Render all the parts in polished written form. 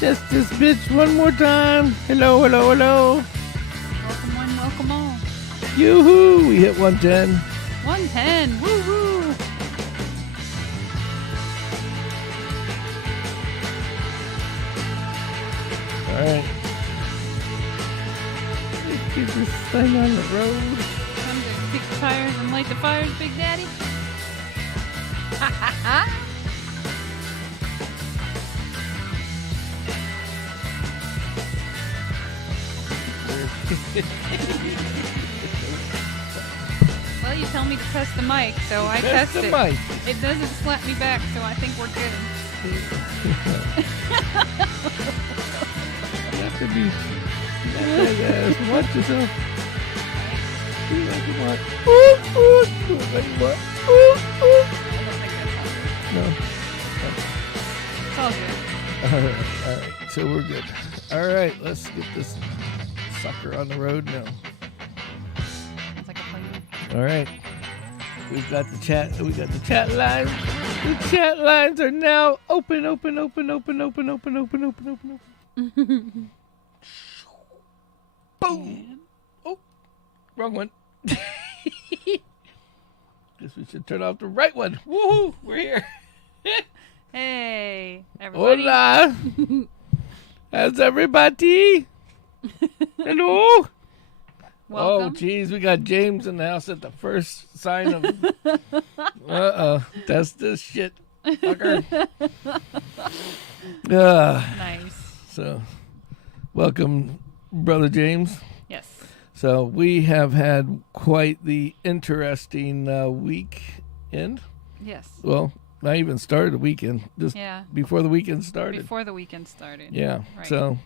Test this bitch one more time. Hello, hello, hello. Welcome on, welcome all. Yoo-hoo, we hit 110. 110, woo-woo. All right. Let's get this thing on the road. Time to kick the tires and light the fires, Big Daddy. Ha ha ha. Well, you tell me to test the mic, so I Test test the it. mic. It doesn't slap me back, so I think we're good. You have to be. Watch yourself. Do what you want. Ooh, ooh, do what you want. Ooh, ooh. I don't think that's all good. No. It's all good. All right. So we're good. All right, let's get this sucker on the road now. Sounds like a plan. All right. We've got the chat. We got the chat lines. The chat lines are now open. Boom. Oh, wrong one. Guess we should turn off the right one. Woohoo! We're here. Hey, everybody. Hola. How's everybody? Hello. Welcome. Oh, geez, we got James in the house at the first sign of. That's this shit, fucker. Nice. So, welcome, Brother James. Yes. So, we have had quite the interesting weekend. Yes. Well, not even started the weekend, just before the weekend started. Before the weekend started. Yeah. Right. So,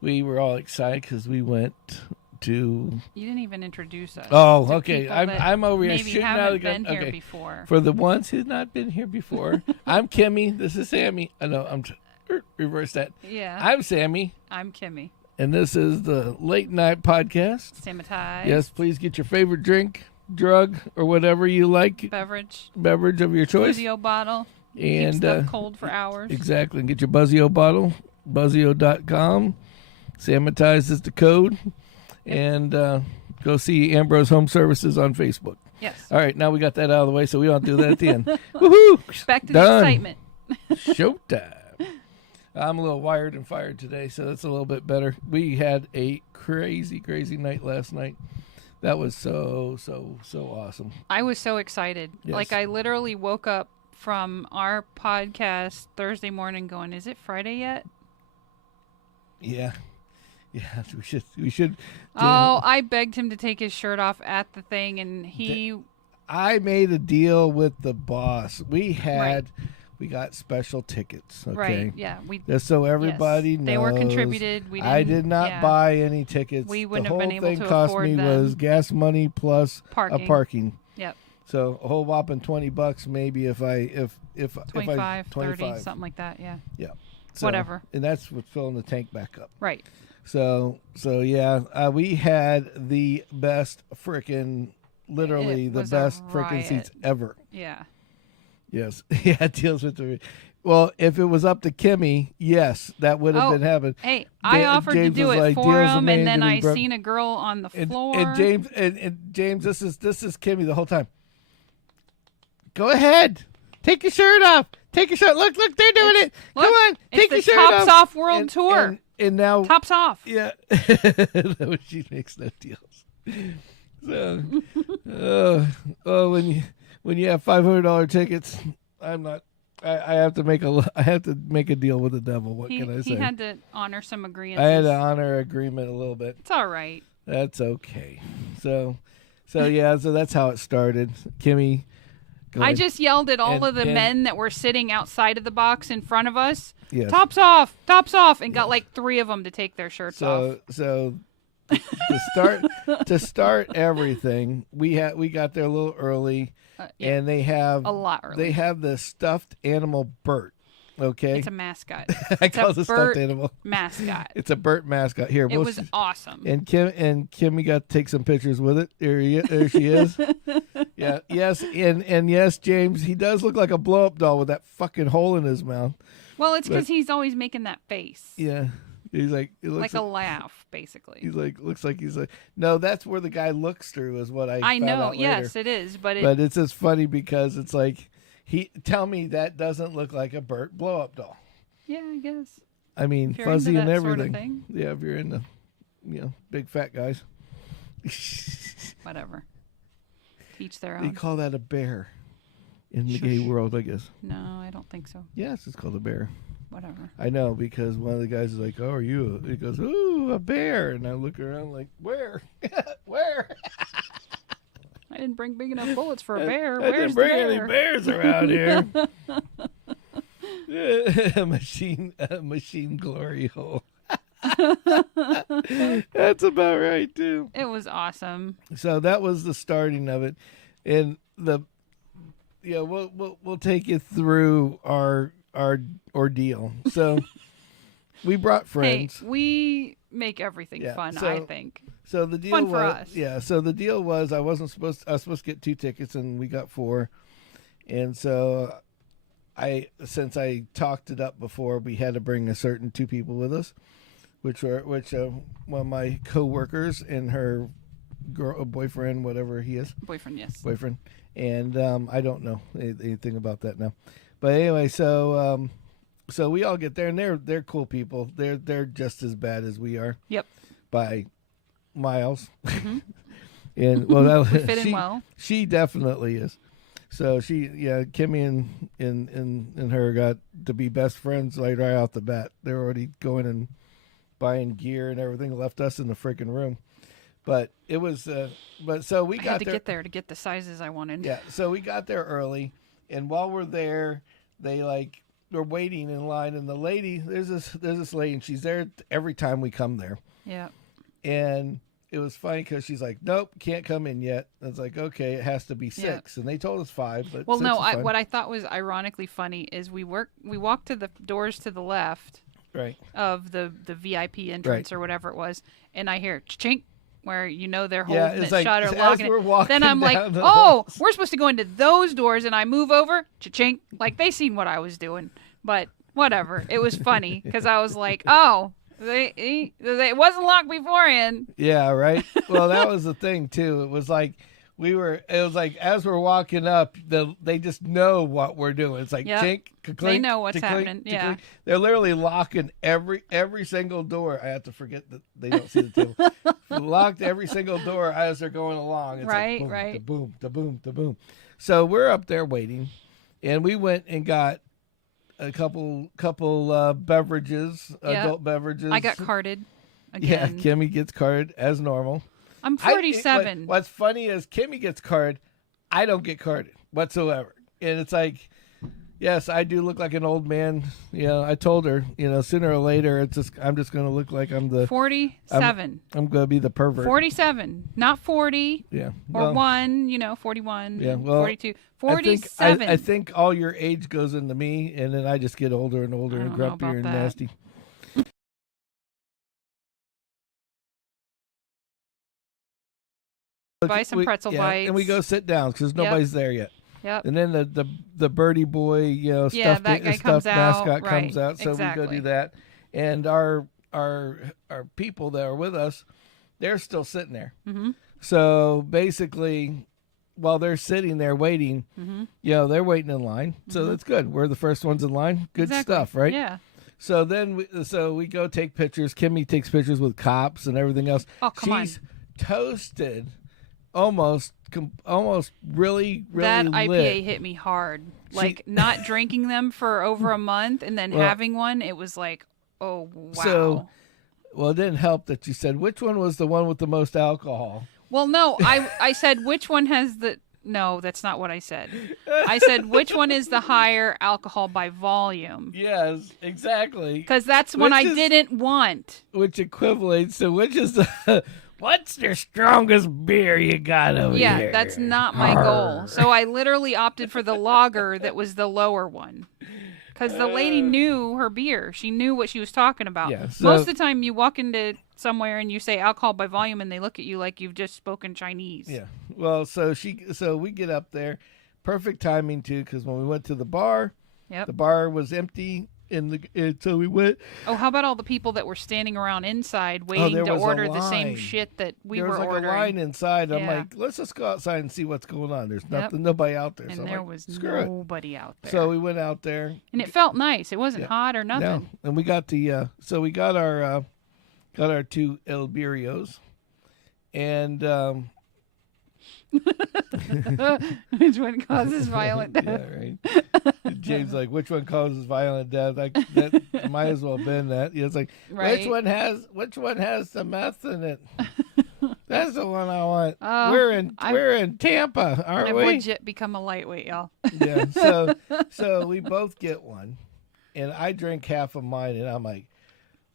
we were all excited because we went to. You didn't even introduce us. Oh, to okay. people I'm over here maybe shooting out haven't the gun. been here Okay. before. For the ones who've not been here before, I'm Kimmy. This is Sammy. I know I'm reverse that. Yeah. I'm Sammy, I'm Kimmy. and this is the Late Night Podcast. Sammitized. Yes, please get your favorite drink, drug, or whatever you like, Beverage. of your choice, Buzzio bottle. Keep and stuff cold for hours. exactly. And get your Buzzio bottle, Buzzio.com. Sammitized is the code. And go see Ambrose Home Services on Facebook. Yes. All right, now we got that out of the way, so we don't do that at the end. Woohoo! Back to Done. the excitement. Showtime. I'm a little wired and fired today, so that's a little bit better. We had a crazy, crazy night last night. That was so awesome. I was so excited. Yes. Like, I literally woke up from our podcast Thursday morning going, is it Friday yet? Yeah, we should. Oh, I begged him to take his shirt off at the thing, and I made a deal with the boss. We got special tickets. Okay. Right, yeah. Just so everybody knows. They were contributed. I did not buy any tickets. We wouldn't the have whole been able thing to cost afford me them. was gas money plus Parking. a parking. Yep. So a whole whopping $20 maybe if 25, 30, 25. something like that, yeah. Yeah. So, Whatever. And that's what's filling the tank back up. Right. So yeah, we had the best frickin', literally It the was best a frickin' riot. seats ever. Yeah. Yes. Yeah, it deals with the. Well, if it was up to Kimmy, yes, that would have been happening. Hey, I offered James to do was it like, for "Deal's him, and then amazing," I seen a girl on the floor. And James, this is Kimmy the whole time. Go ahead, take your shirt off. Take your shirt. Look, they're doing it. Come on, take your It's shirt the off. Tops Off World Tour. And now, Tops Off. yeah, she makes no deals. So, when you have $500 tickets, I'm not. I have to make a deal with the devil. What can I say? He had to honor some agreements. I had to honor agreement a little bit. It's all right. That's okay. So yeah. So that's how it started. Kimmy. I just yelled at all of the and- men that were sitting outside of the box in front of us. Yes. Tops off, and got like 3 of them to take their shirts off. So to start everything, we got there a little early, Yeah, and they have a lot early. They have the stuffed animal Bert. Okay, It's a mascot. I call it a Bert stuffed animal. mascot. It's a Bert mascot. Here, It was awesome. And Kimmy got to take some pictures with it. There she is. Yeah. Yes. And yes, James, he does look like a blow up doll with that fucking hole in his mouth. Well, it's because he's always making that face. Yeah. He's like, it looks like a laugh, basically. He's like, looks like he's like, no, that's where the guy looks through is what I found know. out later. Yes, it is. But it's just funny because it's like, tell me that doesn't look like a Bert blow-up doll. Yeah, I guess. I mean, if you're fuzzy into and that everything. Sort of thing. Yeah, if you're into, big fat guys. Whatever. Each their They own. call that a bear in the gay world, I guess. No, I don't think so. Yes, it's called a bear. Whatever. I know, because one of the guys is like, "Oh, are you?" He goes, "Ooh, a bear," and I look around like, "Where? Where?" I didn't bring big enough bullets for a bear. I Where's didn't bring the bear? any bears around here. machine glory hole. That's about right too. It was awesome. So that was the starting of it, and we'll take you through our ordeal. So we brought friends. Hey, we make everything fun, I think. So the deal fun was, for us. yeah. So the deal was, I was supposed to get 2 tickets, and we got 4, and so since I talked it up before, we had to bring a certain 2 people with us, which one of my coworkers and her boyfriend, whatever he is. Boyfriend, yes. Boyfriend, and I don't know anything about that now. But anyway, so we all get there, and they're cool people. They're just as bad as we are. Yep. By miles. Mm-hmm. And well, we fit in well. She definitely is. So Kimmy and her got to be best friends right off the bat. They're already going and buying gear and everything. Left us in the freaking room. But it was. So we got had to get there to get the sizes I wanted. Yeah. So we got there early. And while we're there, we're waiting in line, and the lady, there's this lady, and she's there every time we come there. Yeah. And it was funny because she's like, "Nope, can't come in yet." And it's like, okay, it has to be 6, and they told us 5. But well, 6 no, is fine. what I thought was ironically funny is we walked to the doors to the left, right, of the VIP entrance or whatever it was, and I hear chink. Where they're holding it like, shut or locking it. Then I'm like, halls. we're supposed to go into those doors, and I move over, cha-chink. Like they seen what I was doing, but whatever. It was funny because I was like, oh, it wasn't locked beforehand. Yeah, right. Well, that was the thing too. It was like as we're walking up, they just know what we're doing. It's like chink, clink, they know what's clink, happening. Yeah, clink. They're literally locking every single door. I have to forget that they don't see the table. Locked every single door as they're going along. It's right, like boom, right. Da boom, da boom, da boom. So we're up there waiting, and we went and got a couple beverages, adult beverages. I got carded again. Yeah, Kimmy gets carded as normal. I'm 47. What's funny is Kimmy gets carded. I don't get carded whatsoever. And it's like, yes, I do look like an old man. I told her, sooner or later, I'm just going to look like I'm the 47. I'm going to be the pervert. 47, not 40. Yeah. Or 41, yeah, well, 42. 47. I think all your age goes into me, and then I just get older and older and grumpier and nasty. Buy some pretzel bites. And we go sit down because nobody's there yet. Yep. And then the birdie boy, stuffed mascot comes out. So we go do that. And our people that are with us, they're still sitting there. Mm-hmm. So basically, while they're sitting there waiting, they're waiting in line. So that's good. We're the first ones in line. Good stuff, right? Yeah. So then we go take pictures. Kimmy takes pictures with cops and everything else. Oh, come on. She's toasted. Almost really that lit. IPA hit me hard. Like not drinking them for over a month and then having one, it was like, oh wow. So, it didn't help that you said which one was the one with the most alcohol. Well, no, I said which one has the. No, that's not what I said. I said which one is the higher alcohol by volume. Yes, exactly. Because that's one I didn't want. Which equivalates to which is the. What's the strongest beer you got over here? Yeah, that's not my goal. So I literally opted for the lager that was the lower one. Because the lady knew her beer. She knew what she was talking about. Yeah, most of the time you walk into somewhere and you say alcohol by volume and they look at you like you've just spoken Chinese. Yeah. Well, so we get up there. Perfect timing, too, because when we went to the bar, the bar was empty. And so we went. Oh, how about all the people that were standing around inside waiting there to was a order the same line. shit that we There were was like ordering? a line inside. I'm Yeah. like, let's just go outside and see what's going on. There's Yep. nobody out there. And so I'm there like, was screw it. nobody out there. So we went out there. And it felt nice. It wasn't hot or nothing. No, and we got the so we got our 2 El Birrios, and Which one causes violent death? yeah, right. James like, which one causes violent death? That might as well have been that. It's like, Right. which one has the meth in it? That's the one I want. Oh, we're in Tampa, aren't I've we? legit become a lightweight, y'all. Yeah. So we both get one, and I drink half of mine, and I'm like,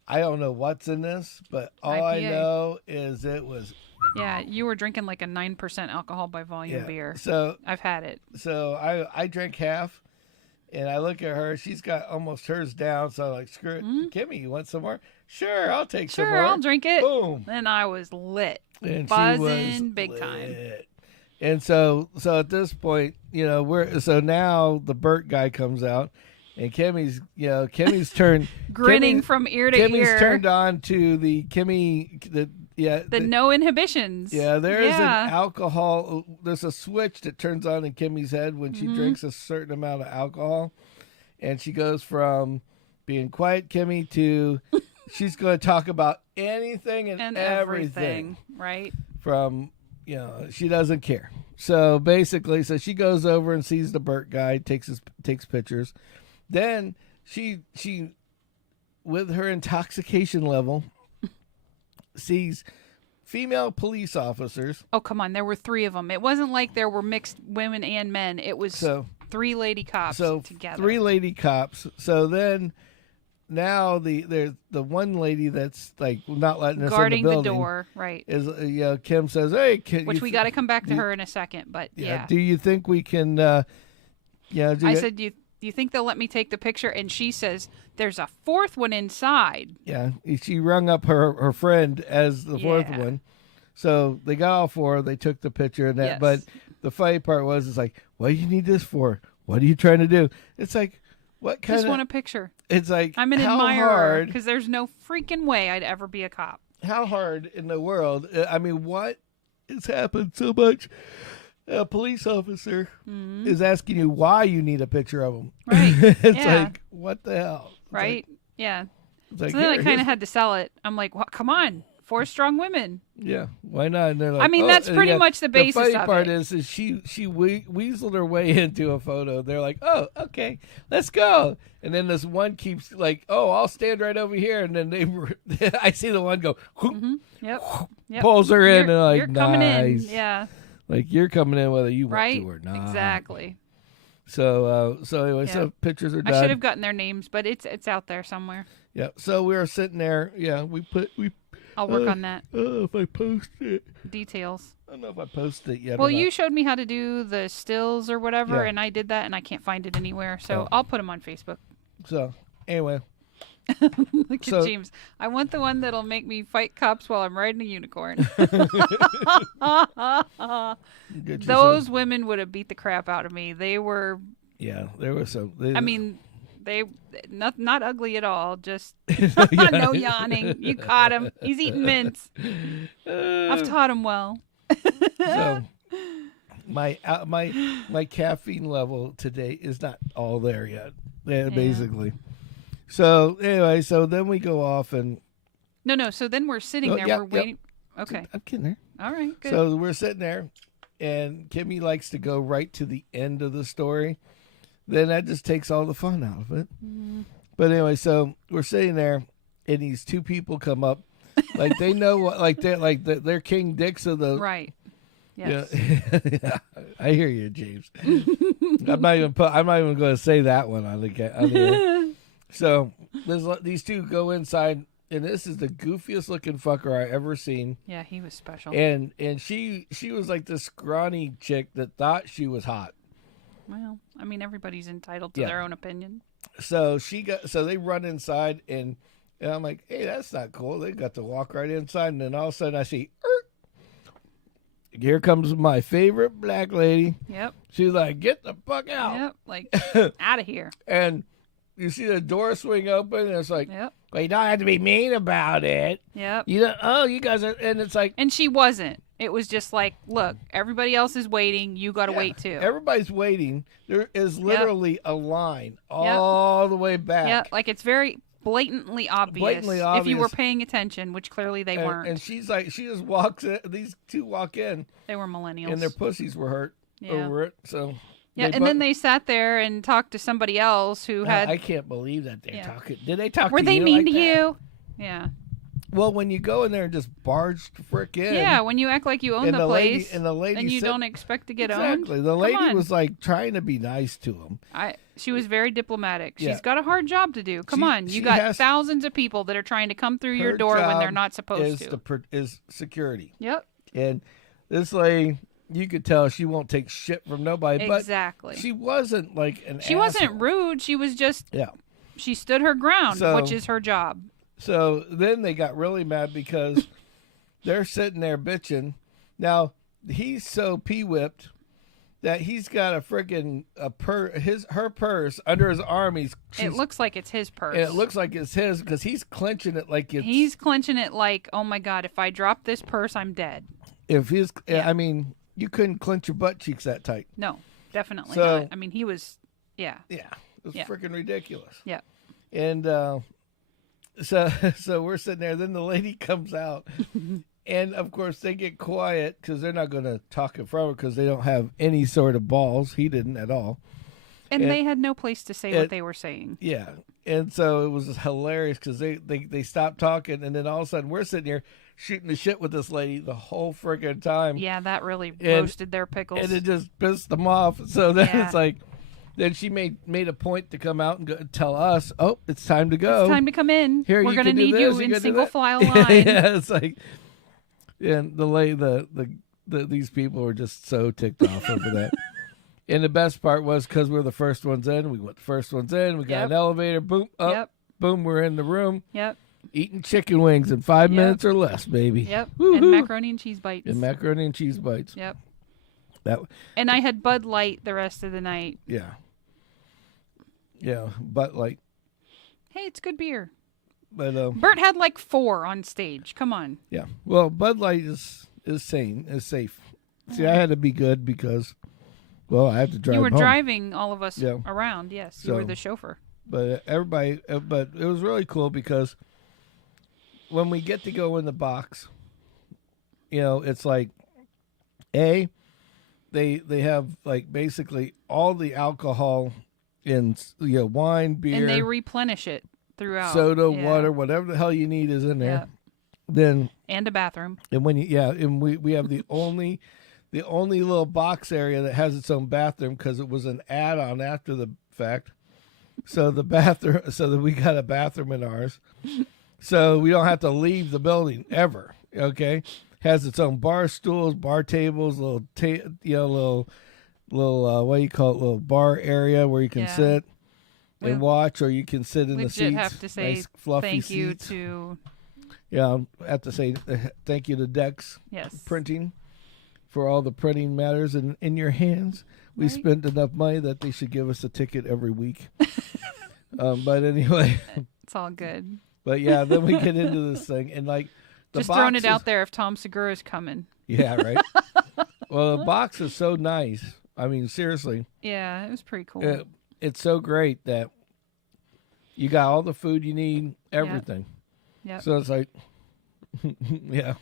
I don't know what's in this, but all I IPA. know is it was. Yeah, you were drinking like a 9% alcohol by volume beer. So I've had it. I drank half, and I look at her. She's got almost hers down. So I'm like, screw it, Kimmy, you want some more? Sure, I'll take some more. Sure, I'll drink it. Boom. And I was lit. And Buzzing she was big time. lit. And so at this point, now the Burt guy comes out, and Kimmy's turned Grinning from ear to Kimmy's ear. turned on to the No inhibitions. Yeah, there's an alcohol. There's a switch that turns on in Kimmy's head when she drinks a certain amount of alcohol, and she goes from being quiet Kimmy to she's going to talk about anything and everything. Right? From she doesn't care. So basically, she goes over and sees the Burt guy, takes pictures. Then she with her intoxication level sees female police officers. Oh, come on. There were 3 of them. It wasn't like there were mixed women and men. It was 3 lady cops together. 3 lady cops. So then now there's the one lady that's like not letting us guarding in the building. door, right? Is Kim says, "Hey, which we got to come back to her in a second, but yeah. Do you think we can? I said, do you think they'll let me take the picture? And she says, "There's a 4th one inside." Yeah, she rung up her friend as the 4th Yeah. one. So they got all 4. They took the picture and that. Yes. But the funny part was, it's like, what do you need this for? What are you trying to do? It's like, what kind Just of? want a picture. It's like, I'm an how admirer hard? because there's no freaking way I'd ever be a cop. How hard in the world? I mean, what has happened so much? A police officer is asking you why you need a picture of him. Right. It's Yeah. like, what the hell? It's Right? Yeah. It's like, So then I here- kind of here's- had to sell it. I'm like, well, come on, 4 strong women. Yeah, why not? And they're like, I mean, that's and pretty much the basis The funny of part it. is she weaseled her way into a photo. They're like, oh, okay, let's go. And then this one keeps like, oh, I'll stand right over here. And then I see the one go, whoop, Yep. pulls her in, You're, and like, you're coming nice. in. Yeah. Like you're coming in whether you Right? want to or not. Exactly. So anyway, Yeah. so pictures are I done. should have gotten their names, but it's out there somewhere. Yeah. So we were sitting there. Yeah, we. I'll work on that. If I post it, Details. I don't know if I posted it yet. Well, or not. you showed me how to do the stills or whatever, Yeah. and I did that, and I can't find it anywhere. So Oh. I'll put them on Facebook. So anyway, Look So- at James. I want the one that'll make me fight cops while I'm riding a unicorn. get you Those some- women would have beat the crap out of me. They were, Yeah, there was some. I mean, they not ugly at all. Just Yeah. no yawning. You caught him. He's eating mints. I've taught him well. So my caffeine level today is not all there yet. Yeah, basically. So anyway, so then we go off and No. So then we're sitting Oh, there. yep, We're yep. waiting. Okay. I'm kidding there. All right. Good. So we're sitting there, and Kimmy likes to go right to the end of the story. Then that just takes all the fun out of it. But anyway, so we're sitting there, and these 2 people come up, like they know what, like they're King Dicks of the right. Yes. Yeah. I hear you, James. I'm not even going to say that one on the air. So these 2 go inside, and this is the goofiest looking fucker I ever seen. Yeah, he was special. And she was like this scrawny chick that thought she was hot. Well, I mean, everybody's entitled to Yeah. their own opinion. So they run inside, and I'm like, hey, that's not cool. They got to walk right inside, and then all of a sudden I see, here comes my favorite black lady. Yep. She's like, get the fuck out. Yep. Like, out of here. And you see the door swing open, and it's like, Yep. well, you don't have to be mean about it. Yep. You know, oh, you guys are, and it's like, And she wasn't. It was just like, look, everybody else is waiting. You got to yeah, wait too. Everybody's waiting. There is literally a line all the way back. Yeah, like it's very blatantly obvious. If you were paying attention, which clearly they weren't. And she's like, she just walks in. These two walk in. They were millennials. And their pussies were hurt over it. So yeah, and then they sat there and talked to somebody else who had. I can't believe that they're talking. Did they talk? Were to they you mean like to that? you? Yeah. Well, when you go in there and just barge the frick in. Yeah, when you act like you own the place, and the lady and you said, don't expect to get exactly. owned. The lady was like trying to be nice to him. She was very diplomatic. Yeah. She's got a hard job to do. Come on, you got thousands of people that are trying to come through your door when they're not supposed to. Is security. Yep. And this lady, you could tell she won't take shit from nobody. Exactly. But she wasn't like an. She wasn't rude. She was just. Yeah. She stood her ground, which is her job. So then they got really mad because they're sitting there bitching. Now he's so pee-whipped that he's got a freaking her purse under his arm. It looks like it's his purse. And it looks like it's his because he's clenching it like it's. He's clenching it like, oh my god, if I drop this purse, I'm dead. If he's, I mean, you couldn't clench your butt cheeks that tight. No, definitely not. I mean, he was, yeah. Yeah, it was freaking ridiculous. Yeah. And so we're sitting there. Then the lady comes out. And, of course, they get quiet because they're not going to talk in front of her because they don't have any sort of balls. He didn't at all. And they had no place to say what they were saying. Yeah. And so it was hilarious because they stopped talking. And then all of a sudden we're sitting here shooting the shit with this lady the whole freaking time. Yeah, that really roasted their pickles. And it just pissed them off. So then it's like... Then she made a point to come out and tell us, "Oh, it's time to go. It's time to come in. Here, we're going to need you in single file line." Yeah, it's like, and these people were just so ticked off over that. And the best part was because we're the first ones in. We went the first ones in. We got an elevator. Boom, up, boom. We're in the room. Yep. Eating chicken wings in 5 minutes or less, baby. Yep. Woo-hoo. And macaroni and cheese bites. Yep. And I had Bud Light the rest of the night. Yeah. Yeah, but like. Hey, it's good beer. But Bert had like 4 on stage. Come on. Yeah. Well, Bud Light is safe. See, I had to be good because, well, I have to drive. You were home. driving all of us around. Yes, you were the chauffeur. But but it was really cool because when we get to go in the box, it's like, they have like basically all the alcohol in wine, beer, and they replenish it throughout. Soda, water, whatever the hell you need is in there. Yeah. Then and a bathroom. And when we have the only little box area that has its own bathroom because it was an add-on after the fact. So the bathroom, so that we got a bathroom in ours, so we don't have to leave the building ever. Okay, has its own bar stools, bar tables, little what do you call it? Little bar area where you can sit and watch, or you can sit in the seats. We have to say nice, fluffy thank you seats. to. Yeah, I have to say thank you to Dex Printing for all the printing matters in your hands. We spent enough money that they should give us a ticket every week. But anyway, it's all good. But yeah, then we get into this thing and like just throwing it out there if Tom Segura's coming. Yeah, right. Well, the box is so nice. I mean, seriously. Yeah, it was pretty cool. It's so great that you got all the food you need, everything. Yeah. So it's like, yeah.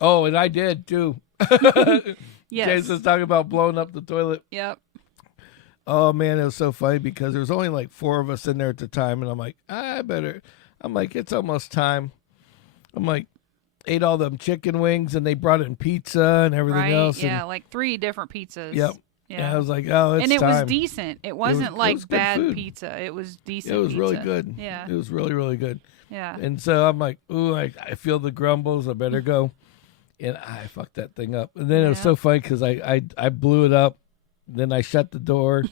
Oh, and I did too. Yes. Jason's talking about blowing up the toilet. Yep. Oh man, it was so funny because there was only like 4 of us in there at the time, and I'm like, it's almost time. I'm like, ate all them chicken wings, and they brought in pizza and everything else. Yeah, like 3 different pizzas. Yep. Yeah. And I was like, oh, it's time. And it was decent. It wasn't like bad food. Pizza. It was decent. It was pizza. really good. Yeah. It was really, really good. Yeah. And so I'm like, ooh, I feel the grumbles. I better go. And I fucked that thing up. And then it was so funny because I blew it up. Then I shut the door.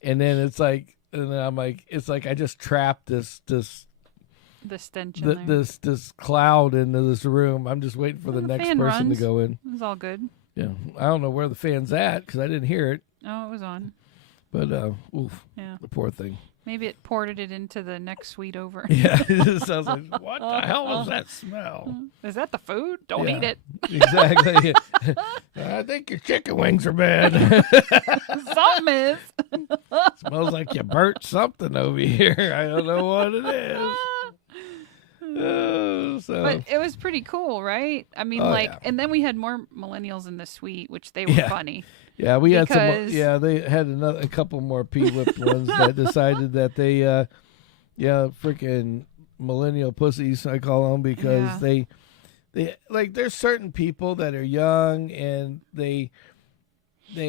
And then it's like, and then I'm like, it's like I just trapped this the stench in there. this cloud into this room. I'm just waiting for the next person to go in. It was all good. Yeah, I don't know where the fan's at because I didn't hear it. Oh, it was on. But oof, Yeah. the poor thing. Maybe it ported it into the next suite over. Yeah, it sounds like, what the hell was that smell? Is that the food? Don't Yeah. eat it. Exactly. I think your chicken wings are bad. Something is. Smells like you burnt something over here. I don't know what it is. But it was pretty cool, right? I mean, yeah. and then we had more millennials in the suite, which they were funny. Yeah, we had some. Because- Yeah, they had a couple more p-whipped ones that decided that they, freaking millennial pussies, I call them, because they like there's certain people that are young and they.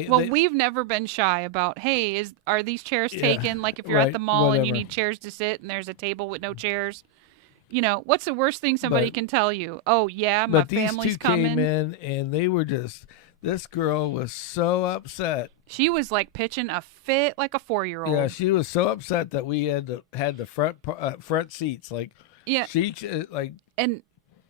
Well, we've never been shy about, hey, are these chairs taken? Like if you're at the mall and you need chairs to sit and there's a table with no chairs. You know, what's the worst thing somebody can tell you? Oh, yeah, my family's coming. These two came in and they were just, this girl was so upset. She was like pitching a fit like a 4-year-old. Yeah, she was so upset that we had the front seats. Like, yeah. And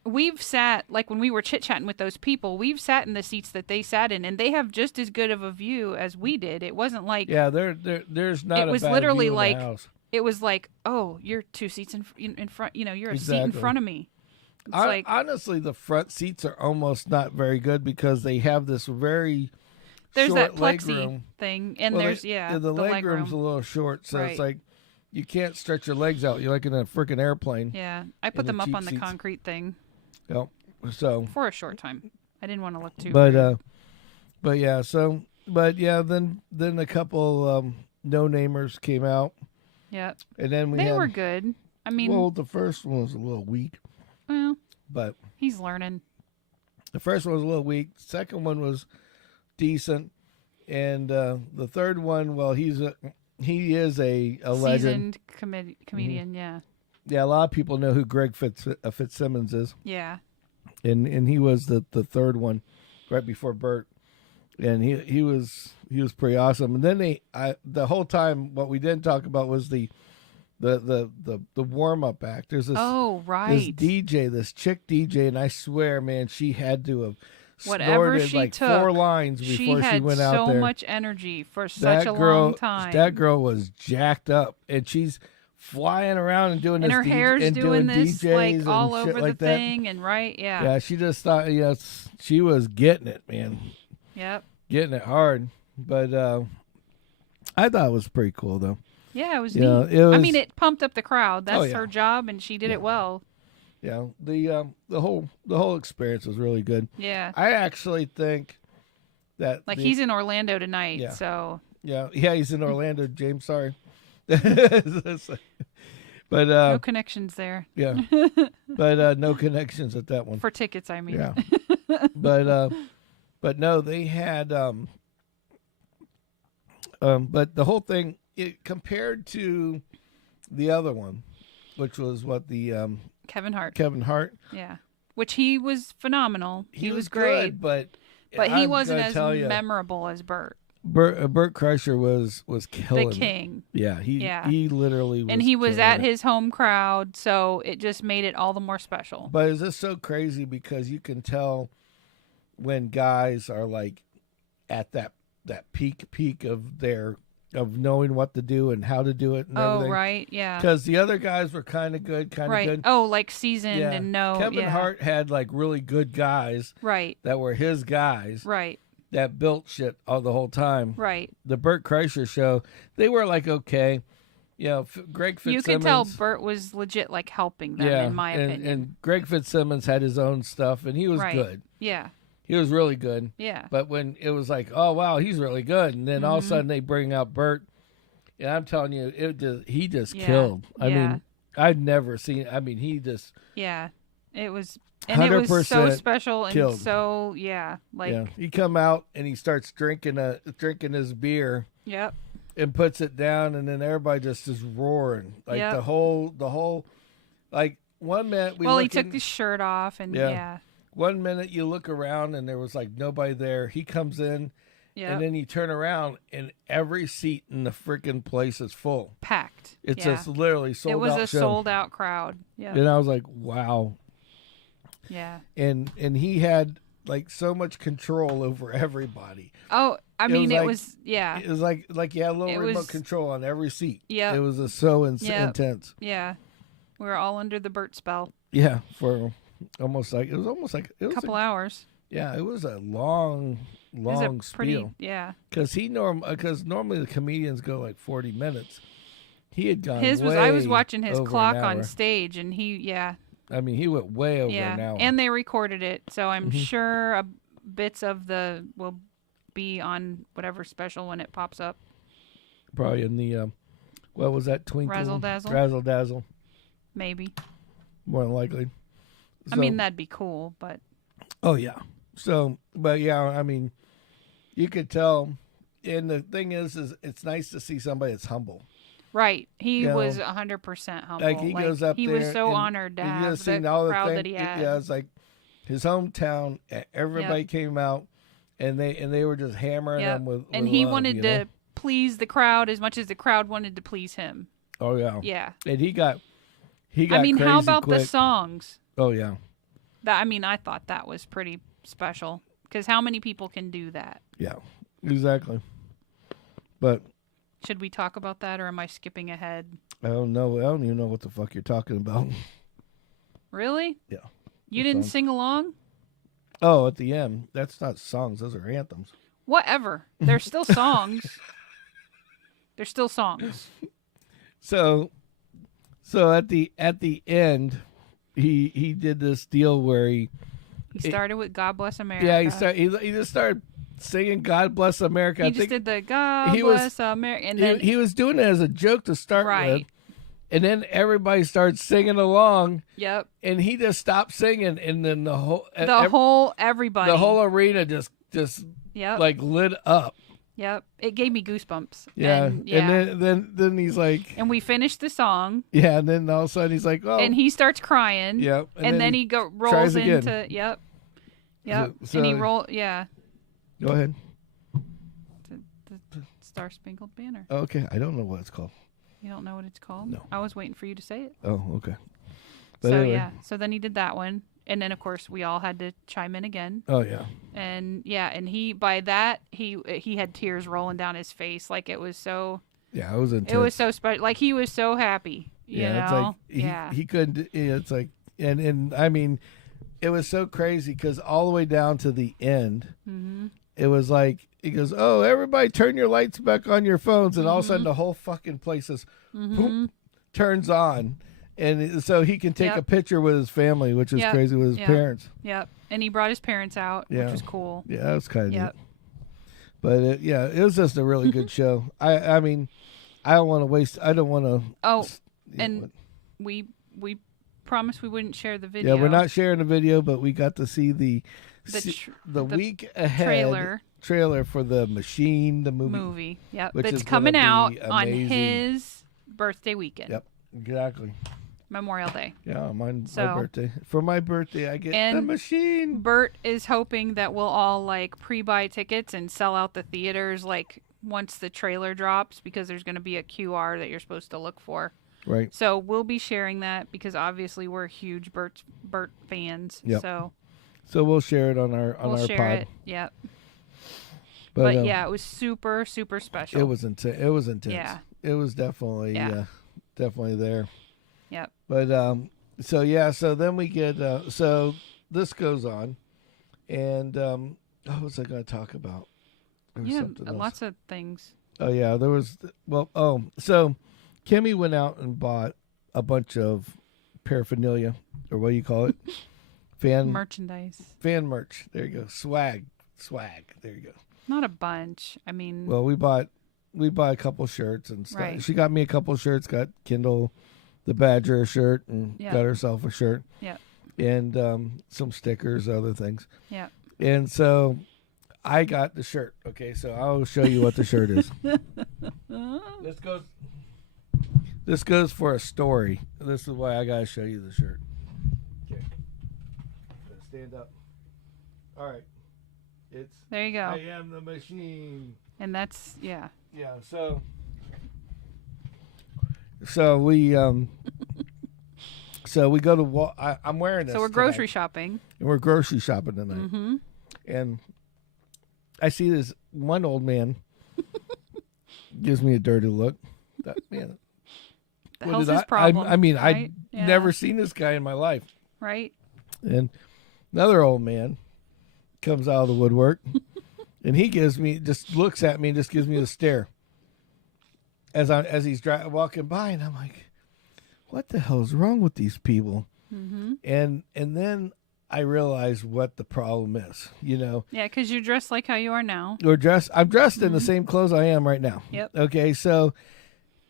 we've sat, like when we were chit-chatting with those people, we've sat in the seats that they sat in, and they have just as good of a view as we did. It wasn't like... Yeah, there's not it was a bad literally view in like the house. It was like, oh, you're 2 seats in front. You know, you're a seat in front of me. It's honestly, the front seats are almost not very good because they have this very there's short that leg plexi room. thing, and Well, there's the leg room's a little short, so it's like you can't stretch your legs out. You're like in a freaking airplane. Yeah, I put them up on the concrete thing. Yep. So for a short time, I didn't want to look too. Then a couple no-namers came out. Yeah. And then they were good. I mean, well, the first one was a little weak. Well, but he's learning. The first one was a little weak. The second one was decent, and the third one, well, he is a legend, seasoned comedian. Yeah. Yeah, a lot of people know who Greg Fitzsimmons is. Yeah. And he was the third one, right before Bert, and he was pretty awesome. And then the whole time what we didn't talk about was the warm up act. There's this this DJ, this chick DJ, and I swear, man, she had to have snorted like 4 lines before she went out there. So much energy for such a long time. That girl was jacked up, and she's flying around and doing and this, her hair's doing this DJs like all over the like thing, that. And right, yeah. Yeah, she just thought, she was getting it, man. Yep. Getting it hard. But I thought it was pretty cool, though. Yeah, it was neat. I mean, it pumped up the crowd. That's her job, and she did it well. Yeah, the whole experience was really good. Yeah. I actually think that he's in Orlando tonight, so. Yeah, he's in Orlando, James. Sorry. But no connections there. Yeah. But no connections at that one. For tickets, I mean. Yeah. But no, they had but the whole thing compared to the other one, which was the Kevin Hart. Yeah. Which he was phenomenal. He was great, good, but he wasn't as memorable as Bert. Bert Kreischer was killing the king. It. Yeah, he literally was. And he was at his home crowd, so it just made it all the more special. But is this so crazy because you can tell when guys are like at that peak of knowing what to do and how to do it and everything. Oh, right, yeah. Because the other guys were kind of good. Oh, like seasoned and Kevin Hart had like really good guys. Right. That were his guys. Right. That built shit all the whole time. Right. The Bert Kreischer show, they were like okay. Greg Fitzsimmons. You could tell Bert was legit like helping them, in my opinion. And Greg Fitzsimmons had his own stuff, and he was good. Yeah. He was really good. Yeah. But when it was like, oh, wow, he's really good. And then all of a sudden they bring out Bert. And I'm telling you, he just killed. I mean, I'd never seen, he just. Yeah. It was. And it was so special and killed. So, he come out and he starts drinking his beer. Yep. And puts it down, and then everybody just is roaring. Like the whole, like 1 minute he took his shirt off and 1 minute you look around and there was like nobody there. He comes in, and then you turn around and every seat in the freaking place is full, packed. It's just literally sold out. It was a show. sold out crowd. Yeah. And I was like, wow. Yeah. And he had like so much control over everybody. Oh, I mean, it was you had a little remote control on every seat. Yeah, it was so intense. Yeah, we were all under the Bert spell. Yeah, for almost like a couple hours. Yeah, it was a long spiel. Yeah, because normally the comedians go like 40 minutes. He had gone. I was watching his clock on stage, and he I mean, he went way over an hour. And they recorded it, so I'm sure bits of will be on whatever special when it pops up. Probably in the what was that? Twinkle Razzle Dazzle. Maybe. More than likely. I mean, that'd be cool, but. Oh yeah. So, but yeah, I mean, you could tell, and the thing is it's nice to see somebody that's humble. Right. He was 100% humble. Like he goes up there. He was so honored to have the crowd that he had. Yeah, it's like his hometown. Everybody came out, and they were just hammering him with and he love, wanted to please the crowd as much as the crowd wanted to please him. Oh yeah. Yeah. And he got. I mean, how about the songs? Oh yeah. I thought that was pretty special because how many people can do that? Yeah, exactly. But. Should we talk about that, or am I skipping ahead? I don't know. I don't even know what the fuck you're talking about. Really? Yeah. You didn't sing along? Oh, at the end. That's not songs. Those are anthems. Whatever. They're still songs. They're still songs. So at the end, he did this deal where he started with "God Bless America." Yeah, he just started singing "God Bless America." He just did the "God Bless America," and then he was doing it as a joke to start with, and then everybody starts singing along. Yep. And he just stopped singing, and then the whole arena just like lit up. Yep. It gave me goosebumps. Yeah. And then he's like, and we finished the song. Yeah. And then all of a sudden he's like, oh. And he starts crying. Yep. And then he rolls into. Yep. Yep. So, and he Yeah. Go ahead. The Star Spangled Banner. Okay, I don't know what it's called. You don't know what it's called? No. I was waiting for you to say it. Oh, okay. But anyway. So then he did that one, and then of course we all had to chime in again. Oh yeah. And he had tears rolling down his face, like it was so. Yeah, it was intense. It was so special. Like he was so happy. You know? It's like he couldn't. It's like and I mean. It was so crazy because all the way down to the end, it was like, he goes, oh, everybody turn your lights back on your phones. And all of a sudden the whole fucking place is, boom, turns on. And so he can take a picture with his family, which is crazy, with his parents. Yep. And he brought his parents out, which was cool. Yeah, that was kind of neat. But it was just a really good show. I mean, I don't want to. Oh, and we promised we wouldn't share the video. Yeah, we're not sharing the video, but we got to see the week ahead trailer for the Machine, the movie. Yep, that's coming out on his birthday weekend. Yep, exactly. Memorial Day. Yeah, my birthday. For my birthday, I get the Machine. Bert is hoping that we'll all like pre-buy tickets and sell out the theaters like once the trailer drops, because there's going to be a QR that you're supposed to look for. Right. So we'll be sharing that because obviously we're huge Bert fans. Yep. So we'll share it on our pod. It. Yep. But yeah, it was super, super special. It was intense. Yeah. It was definitely definitely there. Yep. But so then we get so this goes on, and what was I going to talk about? Lots of things. Oh yeah, there was so Kimmy went out and bought a bunch of paraphernalia, or what do you call it? Merchandise. Fan merch. There you go. Swag. There you go. Not a bunch. I mean. Well, we bought a couple shirts and stuff. Right. She got me a couple shirts. Got Kendall the Badger a shirt, and got herself a shirt. Yeah. And some stickers, other things. Yeah. And so I got the shirt. Okay, so I'll show you what the shirt is. This goes for a story. This is why I gotta show you the shirt. Okay. Stand up. All right. There you go. I am the Machine. And that's Yeah. So we so we go to I'm wearing this. So we're grocery shopping. And we're grocery shopping tonight. Mm-hmm. And I see this one old man gives me a dirty look. Man, the hell's his problem? I mean, right? I'd never seen this guy in my life. Right. And another old man comes out of the woodwork, and he just looks at me and just gives me a stare as he's walking by, and I'm like, what the hell is wrong with these people? Mm-hmm. And then I realize what the problem is, Yeah, because you're dressed like how you are now. I'm dressed mm-hmm. in the same clothes I am right now. Yep. Okay, so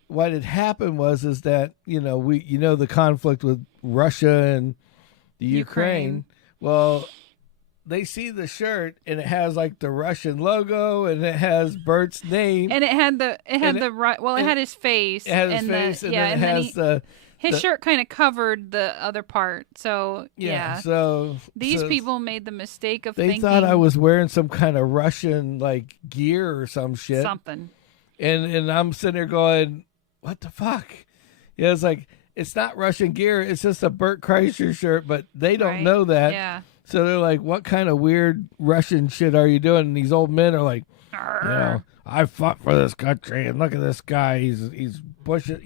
what had happened is that, the conflict with Russia and the Ukraine. Well, they see the shirt and it has like the Russian logo and it has Bert's name. And it had his face. It had his face and then it has his shirt kind of covered the other part. So, So these people made the mistake of thinking. They thought I was wearing some kind of Russian like gear or some shit. Something. And I'm sitting there going, what the fuck? Yeah, it's like, it's not Russian gear. It's just a Bert Kreischer shirt, but they don't know that. Yeah. So they're like, what kind of weird Russian shit are you doing? And these old men are like, I fought for this country, and look at this guy. He's pushing,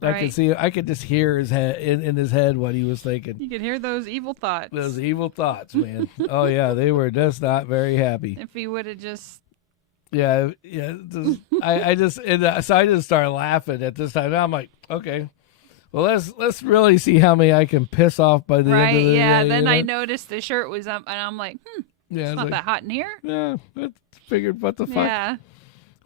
Right. I could just hear his head in his head what he was thinking. You could hear those evil thoughts. Those evil thoughts, man. Oh, yeah, they were just not very happy. If he would have just... Yeah. I just started laughing at this time. Now I'm like, okay. Well, let's really see how many I can piss off by the end of the day. Then I noticed the shirt was up, and I'm like, it's not that hot in here. Yeah, I figured, what the fuck? Yeah.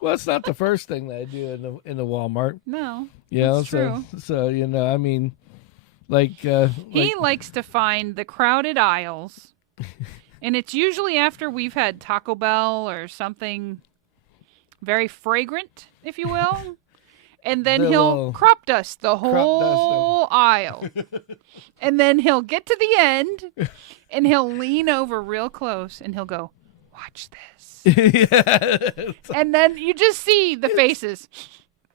Well, it's not the first thing that I do in the Walmart. No, that's true. So I mean, he likes to find the crowded aisles, and it's usually after we've had Taco Bell or something very fragrant, if you will. And then he'll crop dust the whole aisle. And then he'll get to the end, and he'll lean over real close, and he'll go, watch this. And then you just see the faces.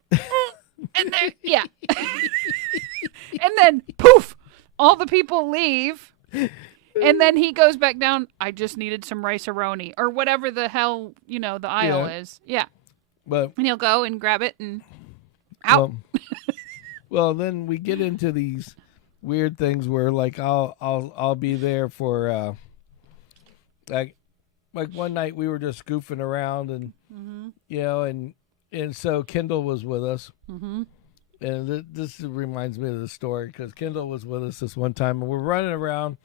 And then, and then, poof, all the people leave. And then he goes back down, I just needed some rice-a-roni, or whatever the hell, the aisle is. Yeah. But, and he'll go and grab it and... out. Well, then we get into these weird things where, like, I'll be there for, like one night we were just goofing around, and and so Kendall was with us, and this reminds me of the story because Kendall was with us this one time, and we're running around,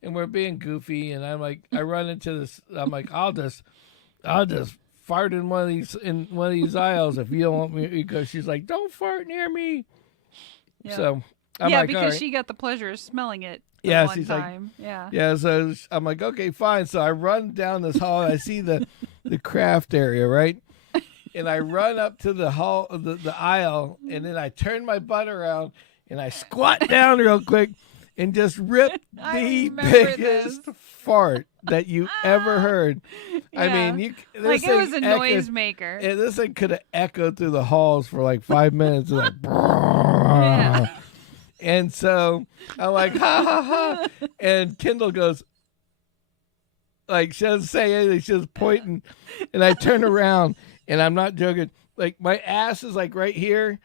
and we're being goofy, and I'm like, I run into this, I'm like, I'll just fart in one of these aisles if you don't want me, because she's like, don't fart near me. Yeah. So I'm like, because right. She got the pleasure of smelling it. She's time. Like, so I'm like, okay, fine. So I run down this hall, and I see the craft area, right? And I run up to the hall, the aisle, and then I turn my butt around and I squat down real quick and just rip the biggest fart that you ever heard. Yeah. I mean, it was a noisemaker. And this thing could have echoed through the halls for like 5 minutes. Like, and so I'm like, ha ha ha. And Kendall goes, like, she doesn't say anything. She's just pointing. And I turn around, and I'm not joking. Like, my ass is like right here,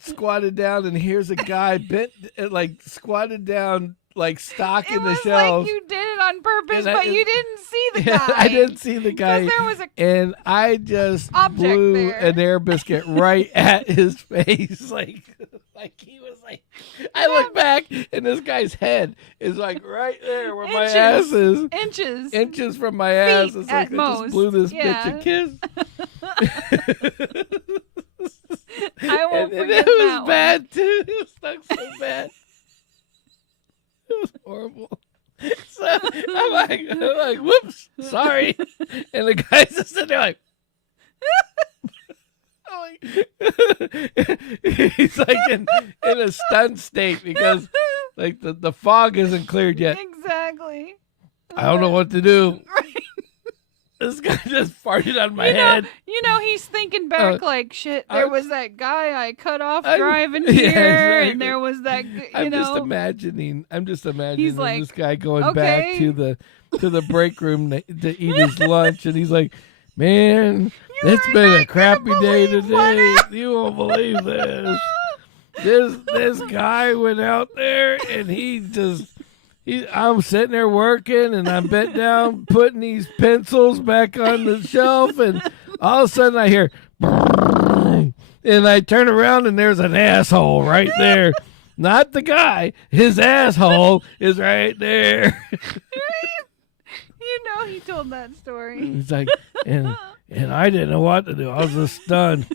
squatted down, and here's a guy bent, like squatted down, like stocking the shelves. Like you did it on purpose, but you didn't see the guy. I didn't see the guy. There was and I just blew an air biscuit right at his face, like he was like. I look back, and this guy's head is like right there where my ass is. Inches from my ass. It's like I just blew this bitch a kiss. I won't forget it was bad too. It stunk so bad. It was horrible. So I'm like, whoops, sorry. And the guy's just sitting there like, he's like in a stunned state because like the fog isn't cleared yet. Exactly. I don't know what to do. This guy just farted on my head. He's thinking back like, shit, there was that guy I cut off driving here, exactly. And there was that, I'm just imagining he's like, this guy going back to the break room to eat his lunch, and he's like, man, it's been a crappy day today. You won't believe this. This guy went out there, and I'm sitting there working, and I'm bent down putting these pencils back on the shelf, and all of a sudden I hear, and I turn around, and there's an asshole right there. Not the guy. His asshole is right there. He told that story. He's like, and I didn't know what to do. I was just stunned.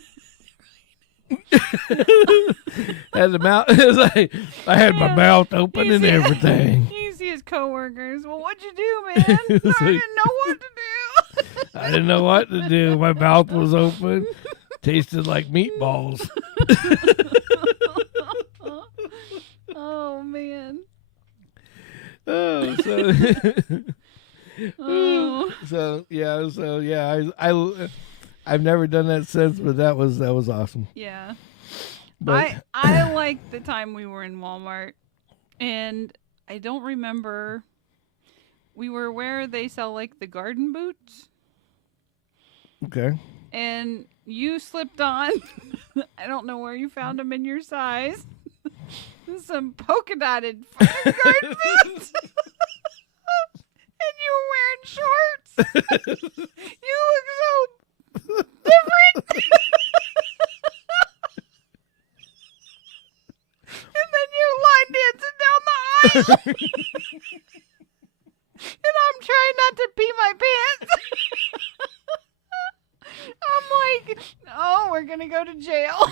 Had the mouth. Like, I had my mouth open and everything. You see his coworkers. Well, what'd you do, man? I didn't know what to do. I didn't know what to do. My mouth was open. Tasted like meatballs. Oh man. Oh, so yeah. I've never done that since, but that was awesome. Yeah. But I like the time we were in Walmart, and I don't remember. We were where they sell like the garden boots. Okay. And you slipped on. I don't know where you found them in your size. Some polka dotted garden boots. And you were wearing shorts. You look so different. And then you're line dancing down the aisle. And I'm trying not to pee my pants. I'm like, oh, we're going to go to jail.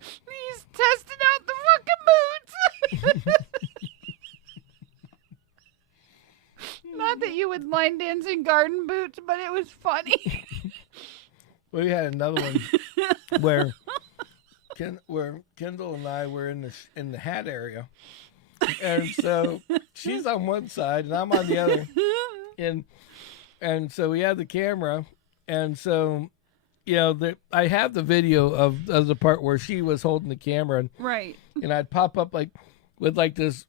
He's testing out the fucking boots. Not that you would line dance in garden boots, but it was funny. We had another one where Kendall and I were in the hat area, and so she's on one side and I'm on the other, and so we had the camera, and so I have the video of the part where she was holding the camera, right, and I'd pop up with this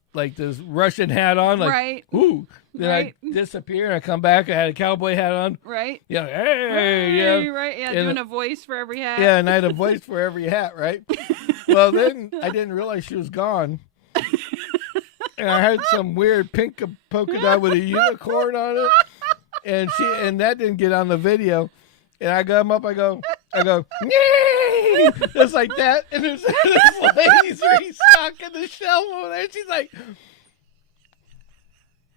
Russian hat on, like, right, ooh. Then right. I disappear and I come back. I had a cowboy hat on. Right. Yeah. Hey. Right. Yeah. Doing a voice for every hat. Yeah, and I had a voice for every hat. Right. Well, then I didn't realize she was gone, and I had some weird pink polka dot with a unicorn on it, and that didn't get on the video. And I got him up. I go, yay! Just like that. And there's this lady's restocking the shelf over there. And she's like,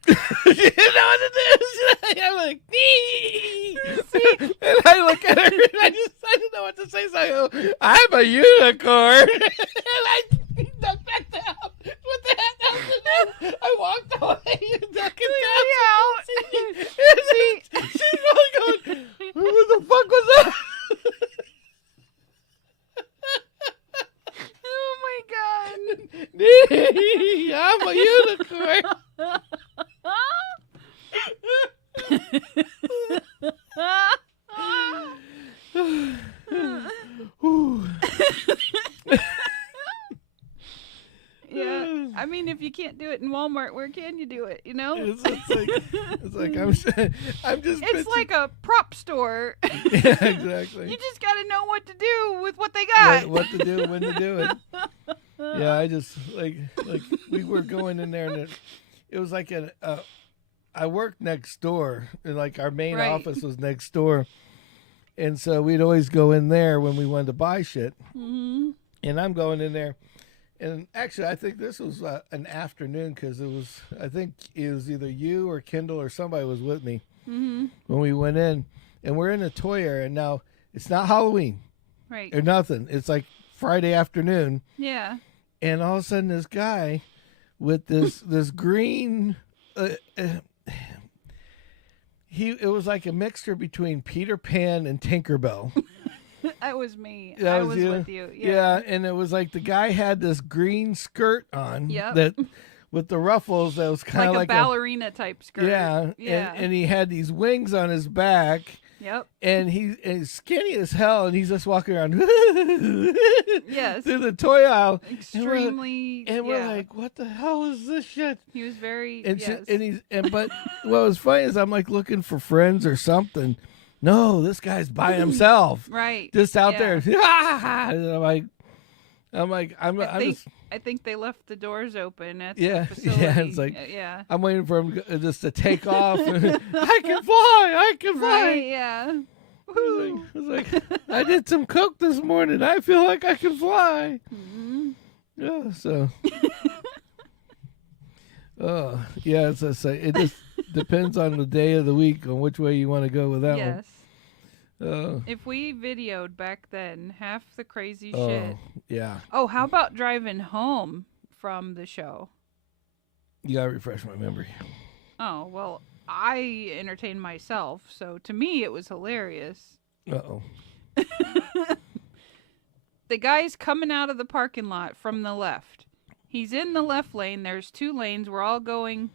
you know what it is? I'm like, and I look at her and I didn't know what to say. So I go, I'm a unicorn. And I ducked back down with the hat down. I walked away and ducked it down. She's really going, what the fuck was that? Oh my God. I'm a unicorn. Yeah, I mean, if you can't do it in Walmart, where can you do it? It's like I'm just. It's like a prop store. Yeah, exactly. You just got to know what to do with what they got. What to do, when to do it. Yeah, I just like we were going in there, and it was like I worked next door, and like our main office was next door, and so we'd always go in there when we wanted to buy shit. Mm-hmm. And I'm going in there. And actually, I think this was an afternoon, because I think it was either you or Kendall or somebody was with me when we went in. And we're in a toy area. Now, it's not Halloween. Right. Or nothing. It's like Friday afternoon. Yeah. And all of a sudden, this guy with this green... it was like a mixture between Peter Pan and Tinkerbell. That was me. I was with you. Yeah, and it was like the guy had this green skirt on that with the ruffles that was kind of like a ballerina type skirt. Yeah. And he had these wings on his back. Yep. And he's skinny as hell, and he's just walking around yes. through the toy aisle. Extremely. And we're like, what the hell is this shit? He was very. And, yes. But what was funny is I'm like looking for friends or something. No, this guy's by himself. Right. Just out there. And I think they left the doors open at the facility. Yeah, it's like, I'm waiting for him just to take off. I can fly. Right, yeah. I was like, I did some coke this morning. I feel like I can fly. Mm-hmm. Yeah, so. It just depends on the day of the week on which way you want to go with that one. Yes. If we videoed back then, half the crazy shit. Yeah. Oh, how about driving home from the show? You gotta refresh my memory. Oh, well, I entertained myself, so to me it was hilarious. Uh-oh. The guy's coming out of the parking lot from the left. He's in the left lane. There's 2 lanes. We're all going,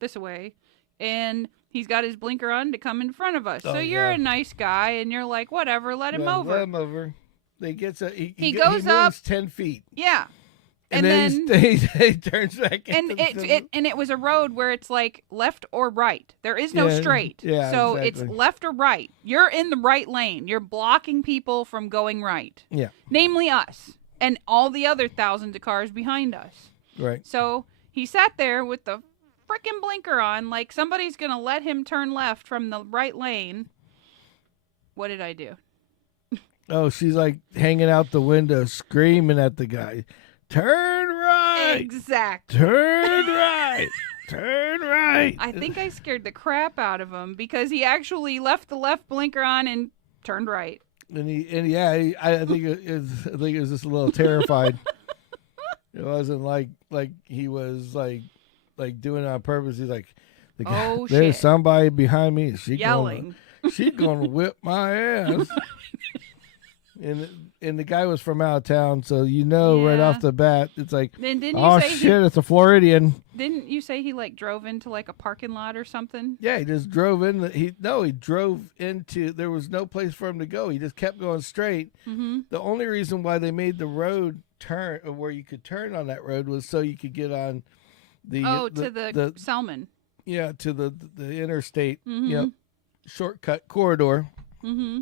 this way. And he's got his blinker on to come in front of us. So you're a nice guy, and you're like, whatever, let him over. Let him over. He goes up 10 feet. Yeah. And then he turns back. And it was a road where it's like left or right. There is no straight. Yeah, so exactly. It's left or right. You're in the right lane. You're blocking people from going right. Yeah. Namely us and all the other thousands of cars behind us. Right. So he sat there with the frickin' blinker on, like somebody's going to let him turn left from the right lane. What did I do? Oh, she's like hanging out the window, screaming at the guy. Turn right. Exactly. Turn right. Turn right. I think I scared the crap out of him because he actually left the left blinker on and turned right. I think it was just a little terrified. It wasn't like he was like doing it on purpose. He's like, there's somebody behind me. Yelling. She's gonna whip my ass. And the guy was from out of town, so right off the bat, it's like, it's a Floridian. Didn't you say he drove into a parking lot or something? Yeah, he just drove in. He drove into. There was no place for him to go. He just kept going straight. Mm-hmm. The only reason why they made the road turn, or where you could turn on that road, was so you could get on the Selman. Yeah, to the interstate. Mm-hmm. Shortcut corridor. Mm-hmm.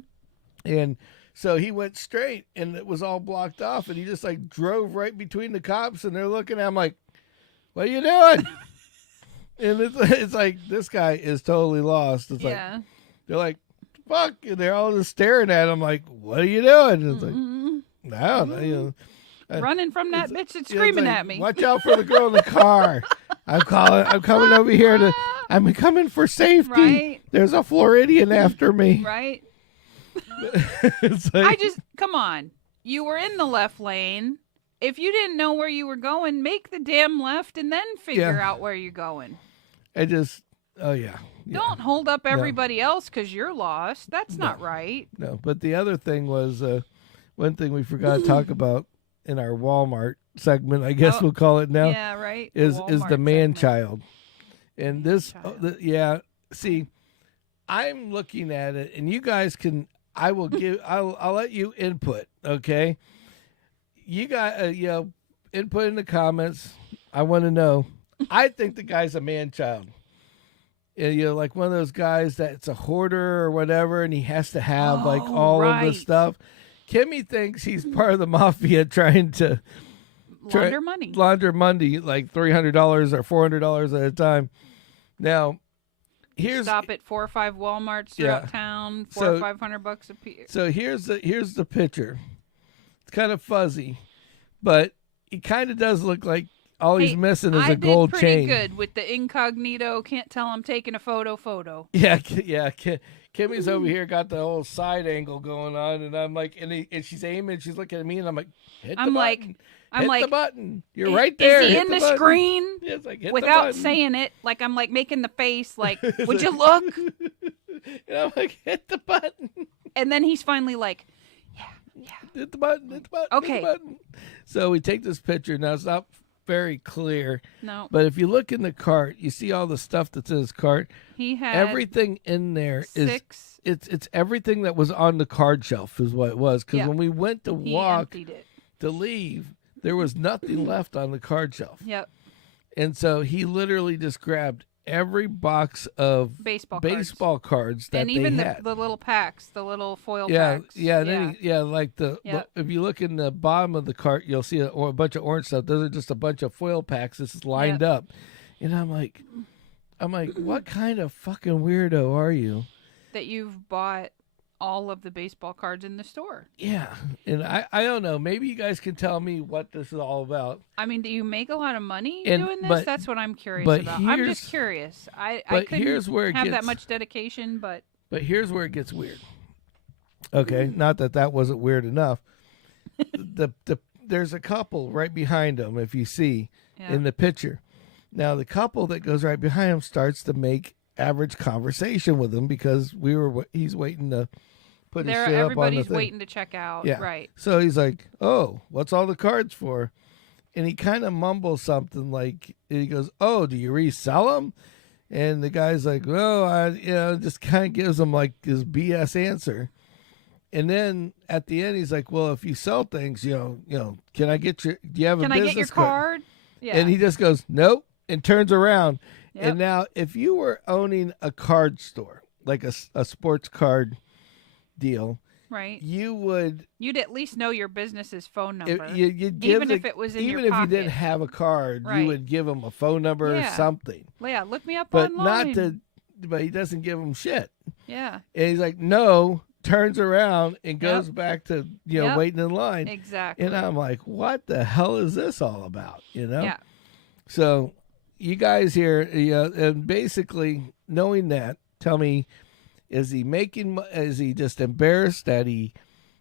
And so he went straight, and it was all blocked off, and he just drove right between the cops, and they're looking at him like, "What are you doing?" And it's like, this guy is totally lost. It's like, they're like, "Fuck," and they're all just staring at him like, "What are you doing?" And it's like, I don't know, running from that bitch that's screaming at me. Watch out for the girl in the car. I'm coming over here I'm coming for safety. Right. There's a Floridian after me. Right. It's like, come on. You were in the left lane. If you didn't know where you were going, make the damn left and then figure out where you're going. Don't hold up everybody else because you're lost. That's not right. No, but the other thing was, one thing we forgot to talk about in our Walmart segment, I guess we'll call it now. Yeah, right. Is the man-child. And this, see, I'm looking at it, and you guys can, I'll let you input, okay? You got, input in the comments. I want to know. I think the guy's a man-child. Like one of those guys that's a hoarder or whatever, and he has to have all of the stuff. Kimmy thinks he's part of the mafia trying to launder money, like $300 or $400 at a time. Now, stop at 4 or 5 Walmarts throughout town, $400 or $500 a piece. So here's the picture. It's kind of fuzzy, but he kind of does look like all he's missing is a gold chain. I did pretty good with the incognito. Can't tell I'm taking a photo. Yeah. Kimmy's over here got the whole side angle going on, and I'm like, and she's aiming, she's looking at me, and I'm like, hit the button. You're right there. Is he in the screen? Yeah, it's like, without saying it, like I'm like making the face, like, would you look? And I'm like, hit the button. And then he's finally like, yeah. Hit the button. Okay. Hit the button. So we take this picture. Now it's not very clear. No. But if you look in the cart, you see all the stuff that's in his cart. He had everything in there is it's everything that was on the card shelf is what it was. Because when we went to to leave, there was nothing left on the card shelf. Yep. And so he literally just grabbed every box of baseball cards that and even they had. the little packs, the little foil packs. Like if you look in the bottom of the cart, you'll see a bunch of orange stuff. Those are just a bunch of foil packs. This is lined up, and I'm like, what kind of fucking weirdo are you? That you've bought all of the baseball cards in the store. Yeah, and I don't know. Maybe you guys can tell me what this is all about. I mean, do you make a lot of money doing this? That's what I'm curious about. I'm just curious. I couldn't have that much dedication, but here's where it gets weird. Okay, not that wasn't weird enough. There's a couple right behind him, if you see in the picture. Now the couple that goes right behind him starts to make average conversation with him because he's waiting to put his shit up on the thing. Everybody's waiting to check out. Yeah. Right. So he's like, "Oh, what's all the cards for?" And he kind of mumbles something like, he goes, "Oh, do you resell them?" And the guy's like, "Well, just kind of gives him like his BS answer." And then at the end, he's like, "Well, if you sell things, can I get do you have a business card? Can I get your card?" Yeah. And he just goes, "Nope," and turns around. Yep. And now, if you were owning a card store, like a sports card deal, right, you'd at least know your business's phone number. Even if it was in your pocket. Even if you didn't have a card, you would give him a phone number or something. Yeah, look me up but online. But he doesn't give him shit. Yeah. And he's like, no, turns around and goes back to waiting in line. Exactly. And I'm like, what the hell is this all about? Yeah. So you guys here, and basically knowing that, tell me, is he just embarrassed that he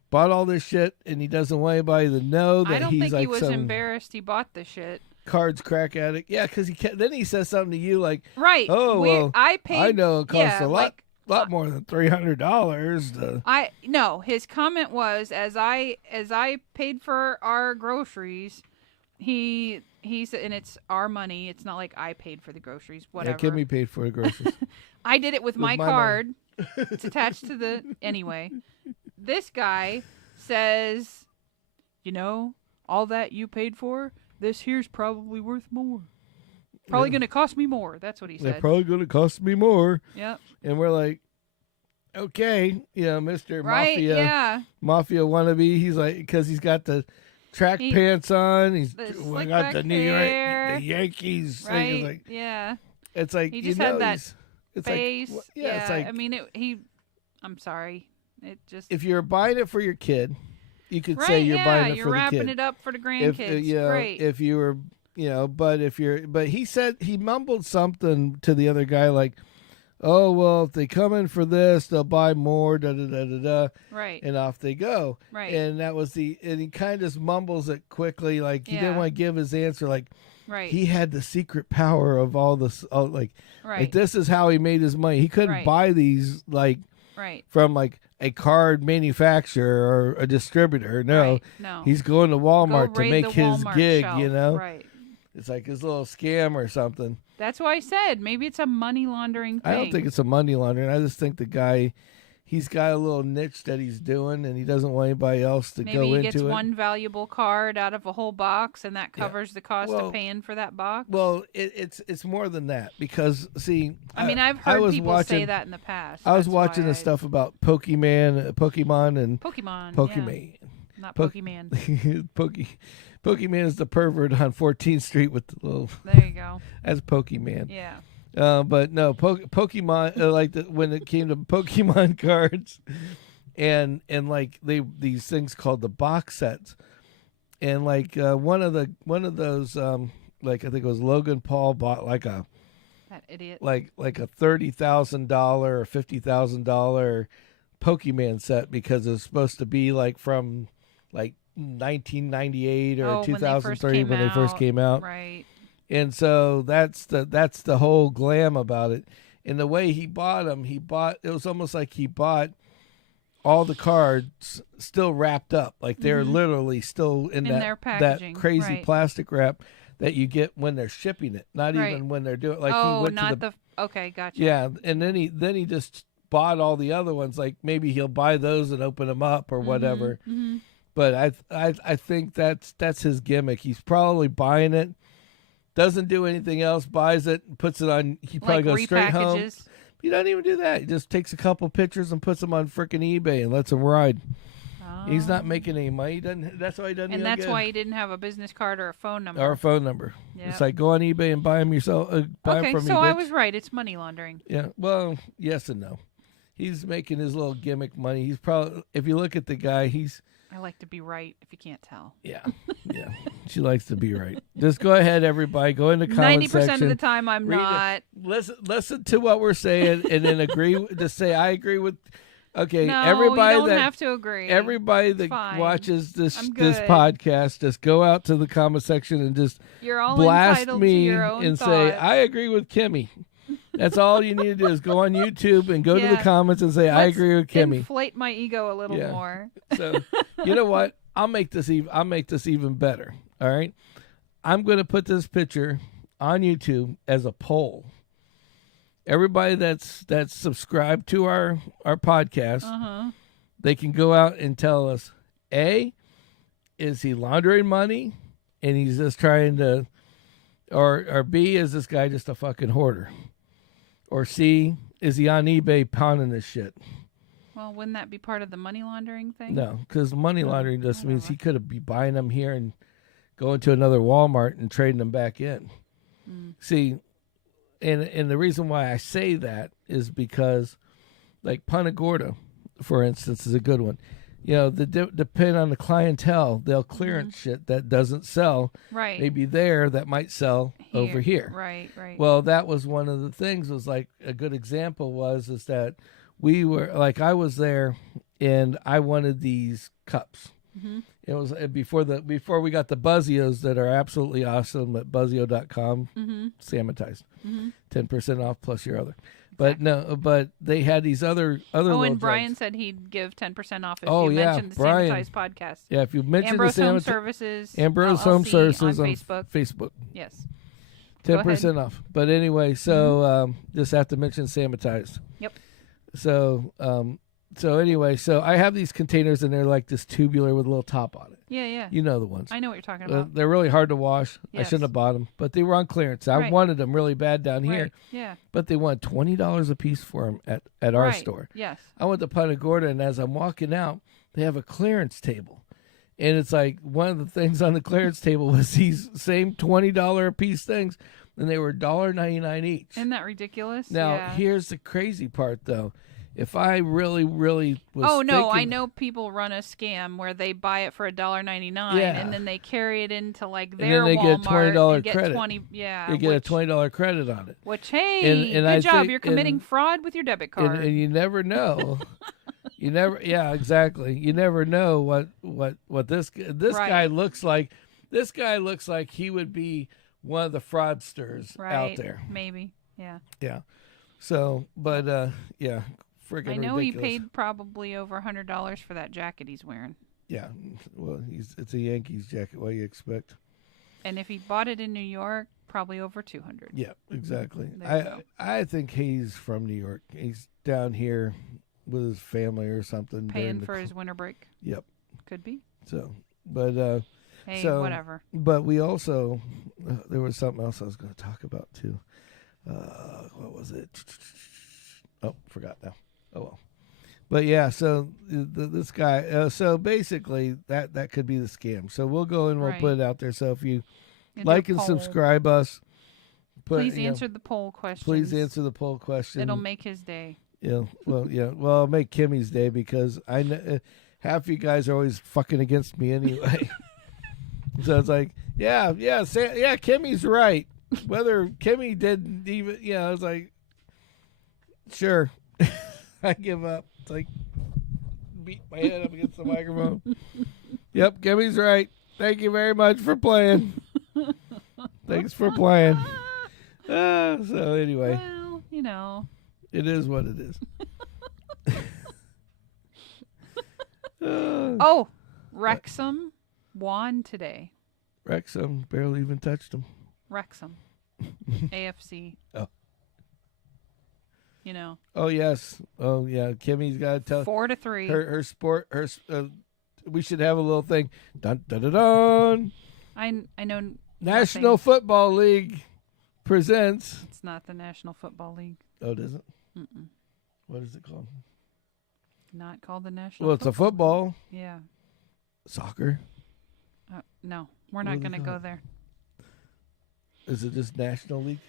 bought all this shit and he doesn't want anybody to know that he's like I don't think he was embarrassed he bought the shit. Cards crack addict. Yeah, because then he says something to you like, right. Oh, I know it costs a lot more than $300. No, his comment was, as I paid for our groceries, he said, and it's our money. It's not like I paid for the groceries. Whatever. Yeah, Kimmy paid for the groceries. I did it with my card. It's attached to anyway. This guy says, all that you paid for, this here's probably worth more. Probably going to cost me more. That's what he said. They're probably going to cost me more. Yep. And we're like, okay, Mr. Right, Mafia wannabe. He's like, because he's got the track pants on. He's got the the Yankees. Right. Thing. It's like, yeah. It's like, he just had that face. Like, it's like, I mean, I'm sorry. It just. If you're buying it for your kid, you could say you're buying it for the kid. You're wrapping it up for the grandkids. Great. If you were, but he said, he mumbled something to the other guy like, oh, well, if they come in for this, they'll buy more, da-da-da-da-da. Right. And off they go. Right. And that was and he kind of just mumbles it quickly, like he didn't want to give his answer, like he had the secret power of all this, like this is how he made his money. He couldn't buy these, from, like, a card manufacturer or a distributor. No. No. He's going to Walmart to make his gig, shelf. Right. It's like his little scam or something. That's why I said maybe it's a money laundering thing. I don't think it's a money laundering. I just think the guy, he's got a little niche that he's doing, and he doesn't want anybody else to go into it. Maybe he gets one valuable card out of a whole box, and that covers the cost of paying for that box. Well, it's more than that because, see, I mean, I've heard people say that in the past. I was watching the stuff about Pokemon, and Pokemon, yeah. Not Pokemon. Pokemon is the pervert on 14th Street with the little. There you go. That's Pokemon. Yeah. But no, Pokemon. When it came to Pokemon cards, and like these things called the box sets, and like one of those like I think it was Logan Paul bought like that idiot like a $30,000 or $50,000 Pokemon set because it was supposed to be like from like 1998 or 2003 when they first came out. Right. And so that's the whole glam about it. And the way he bought them, it was almost like he bought all the cards still wrapped up. Like they're literally still in that their packaging. That crazy plastic wrap that you get when they're shipping it, not even when they're doing. Like he went not to the okay, gotcha. Yeah, and then he just bought all the other ones. Like maybe he'll buy those and open them up or whatever. Mm-hmm. But I think that's his gimmick. He's probably buying it, doesn't do anything else, buys it, puts it on. He probably goes straight home. He doesn't even do that. He just takes a couple pictures and puts them on frickin' eBay and lets them ride. Oh. He's not making any money. He doesn't. That's why he doesn't. And that's why he didn't have a business card or a phone number. Yep. It's like go on eBay and buy them yourself. Buy them from me, so bitch. I was right. It's money laundering. Yeah. Well, yes and no. He's making his little gimmick money. He's probably, if you look at the guy, I like to be right, if you can't tell. Yeah. She likes to be right. Just go ahead, everybody. Go in the comment section. 90% of the time, I'm not. Listen to what we're saying, and then agree. Just say I agree with. Okay, no, everybody you don't have to agree. Everybody that watches this podcast, just go out to the comment section and just blast me and say I agree with Kimmy. That's all you need to do is go on YouTube and go to the comments and say I agree with Kimmy. Inflate my ego a little more. So you know what? I'll make this even better. All right, I'm going to put this picture on YouTube as a poll. Everybody that's subscribed to our podcast, they can go out and tell us: A, is he laundering money and he's just trying to, or B, is this guy just a fucking hoarder? Or C, is he on eBay pounding this shit? Well, wouldn't that be part of the money laundering thing? No, because money laundering just means he could be buying them here and going to another Walmart and trading them back in. See, and the reason why I say that is because, like Punta Gorda, for instance, is a good one. You know, depend on the clientele, they'll clearance shit that doesn't sell. Right. Maybe there that might sell over here. Right. Well, that was one of the things. Was like a good example is that we were like I was there and I wanted these cups. It was before we got the Buzzios that are absolutely awesome at buzzio.com. Sammitized, 10% off plus your other. But no, but they had these other. Oh, and Brian said he'd give 10% off if you mentioned the Sammitized podcast. Yeah, if you mentioned Ambrose the Home Services, Ambrose Home Services on Facebook. Yes, 10% off. But anyway, so just have to mention Sammitized. Yep. So anyway, so I have these containers and they're like this tubular with a little top on it. Yeah. You know the ones. I know what you're talking about. They're really hard to wash. Yes. I shouldn't have bought them, but they were on clearance. I wanted them really bad down here. Yeah. But they wanted $20 a piece for them at our store. Yes. I went to Punta Gorda, and as I'm walking out, they have a clearance table. And it's like one of the things on the clearance table was these same $20 a piece things, and they were $1.99 each. Isn't that ridiculous? Now, here's the crazy part, though. If I really was I know people run a scam where they buy it for $1.99 and then they carry it into like their Walmart get a $20 and credit. They get a $20 credit on it. Which good job, you're committing fraud with your debit card. And you never know. Exactly. You never know what this guy looks like. This guy looks like he would be one of the fraudsters out there. Maybe. Yeah. Yeah. So, but friggin' I know ridiculous. He paid probably over $100 for that jacket he's wearing. Yeah, well, it's a Yankees jacket. What do you expect? And if he bought it in New York, probably over $200. Yeah, exactly. I think he's from New York. He's down here with his family or something. Paying for his winter break. Yep. Could be. So, but whatever. But we also there was something else I was going to talk about too. What was it? Oh, forgot now. Oh well, but yeah. So this guy. So basically, that could be the scam. So we'll go and we'll put it out there. So if you like and subscribe us, please answer the poll question. Please answer the poll question. It'll make his day. Yeah. Well, yeah. Well, I'll make Kimmy's day because I know half you guys are always fucking against me anyway. So it's like, yeah, Kimmy's right. Whether Kimmy didn't even, I was like, sure. I give up. It's like beat my head up against the microphone. Yep, Kimmy's right. Thank you very much for playing. Thanks for playing. So anyway. Well, it is what it is. Wrexham won today. Wrexham barely even touched them. Wrexham. AFC. Oh. You know. Oh, yes. Oh, yeah. Kimmy's got to tell. 4-3. Her sport, we should have a little thing. Dun, dun, dun, dun. I know. National nothing. Football League presents. It's not the National Football League. Oh, it isn't? Mm-mm. What is it called? Not called the National Well, it's a football. Yeah. Soccer. No, we're not going to go there. Is it just National League?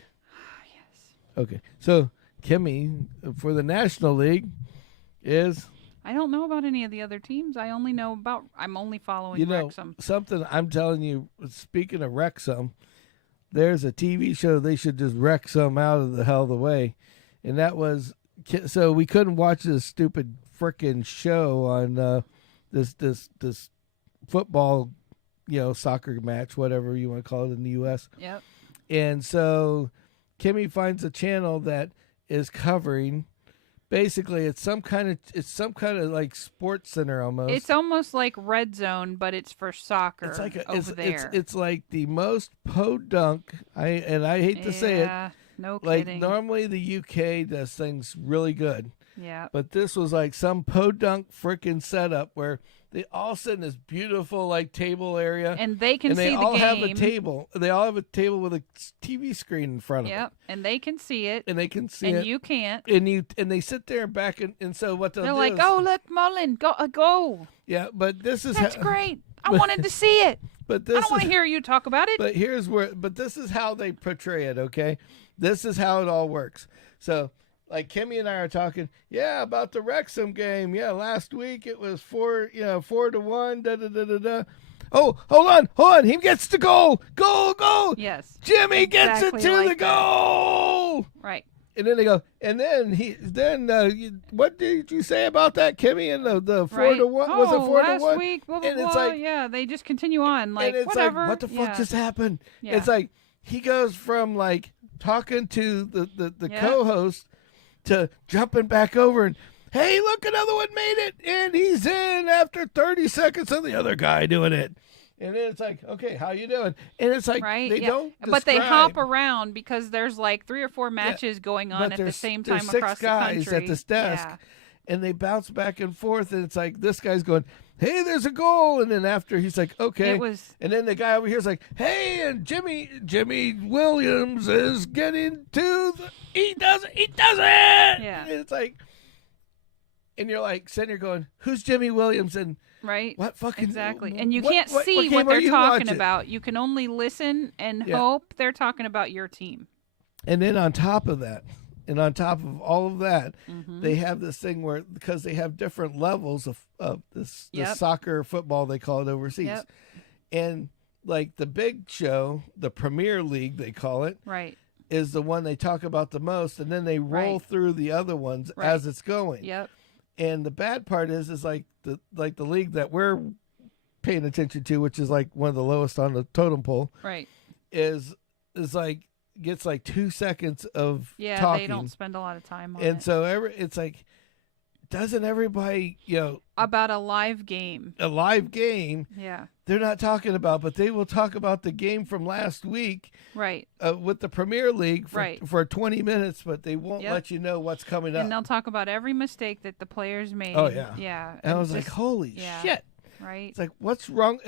Yes. Okay. So, Kimmy, for the National League is... I don't know about any of the other teams. I'm only following Wrexham. Something I'm telling you, speaking of Wrexham, there's a TV show they should just Wrexham out of the hell of the way. And that was... So we couldn't watch this stupid frickin' show on this football, soccer match, whatever you want to call it in the U.S. Yep. And so Kimmy finds a channel that is covering. Basically, it's some kind of like Sports Center almost. It's almost like Red Zone, but it's for soccer. It's like there. It's like the most podunk. I hate to say it. No Like kidding. normally the UK does things really good. Yeah. But this was like some podunk freaking setup where they all sit in this beautiful like table area, and they can see the game. They all have a table. They all have a table with a TV screen in front of them. Yep, and they can see it. And they can see it. it. And you can't. And they sit there back and so what they're like, oh look, Mullen, go. Yeah, but that's great. I wanted to see it. But this I don't want to hear you talk about it. But this is how they portray it. Okay, this is how it all works. So. Like Kimmy and I are talking, about the Wrexham game. Yeah, last week it was 4-1. Da da da da da. Oh, hold on. He gets the goal. Goal. Yes. Jimmy gets it to the goal. Right. And then they go, and then what did you say about that, Kimmy? And the 4-1 was it 4-1 last week? Blah, blah, and it's blah. like, yeah, they just continue on like and it's whatever. Like, what the fuck just happened? Yeah. It's like he goes from like talking to the co-host. To jumping back over and, hey, look, another one made it, and he's in after 30 seconds of the other guy doing it. And then it's like, okay, how you doing? And it's like, they don't describe. But they hop around because there's like 3 or 4 matches going on at the same time across the country. 6 guys at this desk, and they bounce back and forth, and it's like this guy's going, hey, there's a goal. And then after he's like, okay. And then the guy over here is like, hey, and Jimmy Williams is getting to he does it. Yeah. And it's like, and you're like sitting here going, who's Jimmy Williams? And right. What fucking. Exactly. And you can't see what they're talking about. You can only listen and hope they're talking about your team. And then on top of that, and on top of all of that, they have this thing where, because they have different levels of this soccer, football, they call it overseas. Yep. And like the big show, the Premier League, they call it, right, is the one they talk about the most. And then they roll through the other ones as it's going. Yep. And the bad part is like the league that we're paying attention to, which is like one of the lowest on the totem pole, right, is like, gets like 2 seconds of talking. They don't spend a lot of time on it. And so it's like, doesn't everybody, about a live game, they're not talking about, but they will talk about the game from last week, right, with the Premier League for 20 minutes, but they won't let you know what's coming up. And they'll talk about every mistake that the players made. Oh yeah. Yeah. And I was like, holy shit. Right. It's like, what's wrong?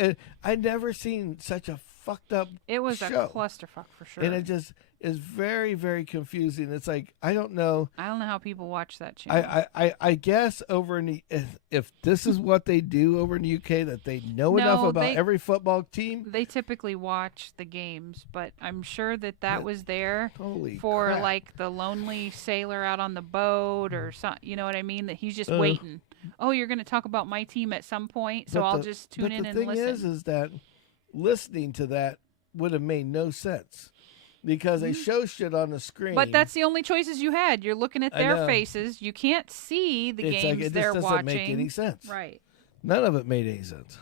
I'd never seen such a fucked up It was show. A clusterfuck for sure. And it just is very, very confusing. It's like, I don't know how people watch that channel. I guess over in the, if this is what they do over in the UK, that they know enough about every football team. They typically watch the games, but I'm sure that was there for crap. like the lonely sailor out on the boat or something. You know what I mean? That he's just waiting. Oh, you're going to talk about my team at some point, so I'll just tune in and listen. The thing is that listening to that would have made no sense. Because they show shit on the screen. But that's the only choices you had. You're looking at their faces. You can't see the games they're watching. It doesn't make any sense. Right. None of it made any sense.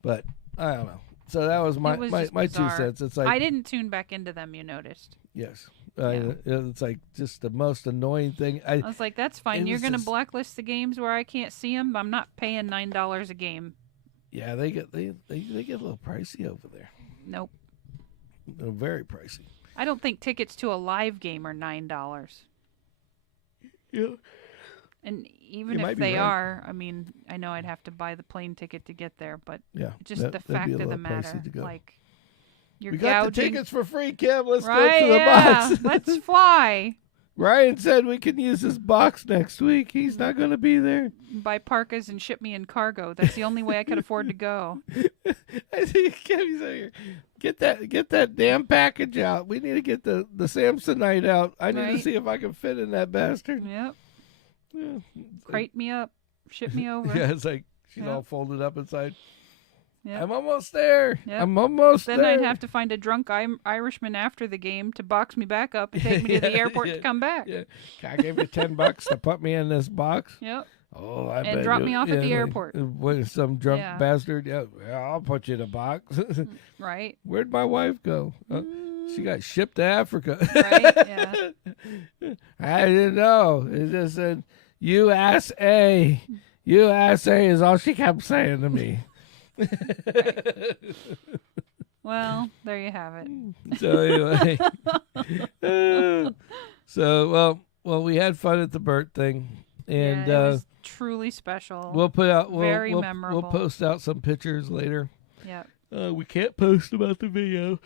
But I don't know. So that was my 2 cents. It's like, I didn't tune back into them, you noticed. Yes. It's like just the most annoying thing. I was like, that's fine. You're going to blacklist the games where I can't see them. I'm not paying $9 a game. Yeah, they get a little pricey over there. Nope. They're very pricey. I don't think tickets to a live game are $9. Yeah. And even if they are, I mean, I know I'd have to buy the plane ticket to get there, but just the fact of the matter, like, you're gouging. Got the tickets for free, Kim. Let's go to the box. Let's fly. Ryan said we can use this box next week. He's not going to be there. Buy parkas and ship me in cargo. That's the only way I could afford to go. I think Kimmy's here. Get that damn package out. We need to get the Samsonite out. I need to see if I can fit in that bastard. Yep. Yeah. Crate me up. Ship me over. Yeah, it's like she's all folded up inside. Yep. I'm almost there. Yep. I'm almost there. Then I'd have to find a drunk Irishman after the game to box me back up and take me to the airport to come back. Yeah. I gave you $10 to put me in this box. Yep. Oh, and drop me off at the airport. With some drunk bastard. Yeah, I'll put you in a box. Right. Where'd my wife go? She got shipped to Africa. Right. Yeah. I didn't know. It just said USA. USA is all she kept saying to me. Right. Well, there you have it. So anyway, well, we had fun at the Burt thing, and it was truly special. We'll put out very memorable. We'll post out some pictures later. Yeah. We can't post about the video.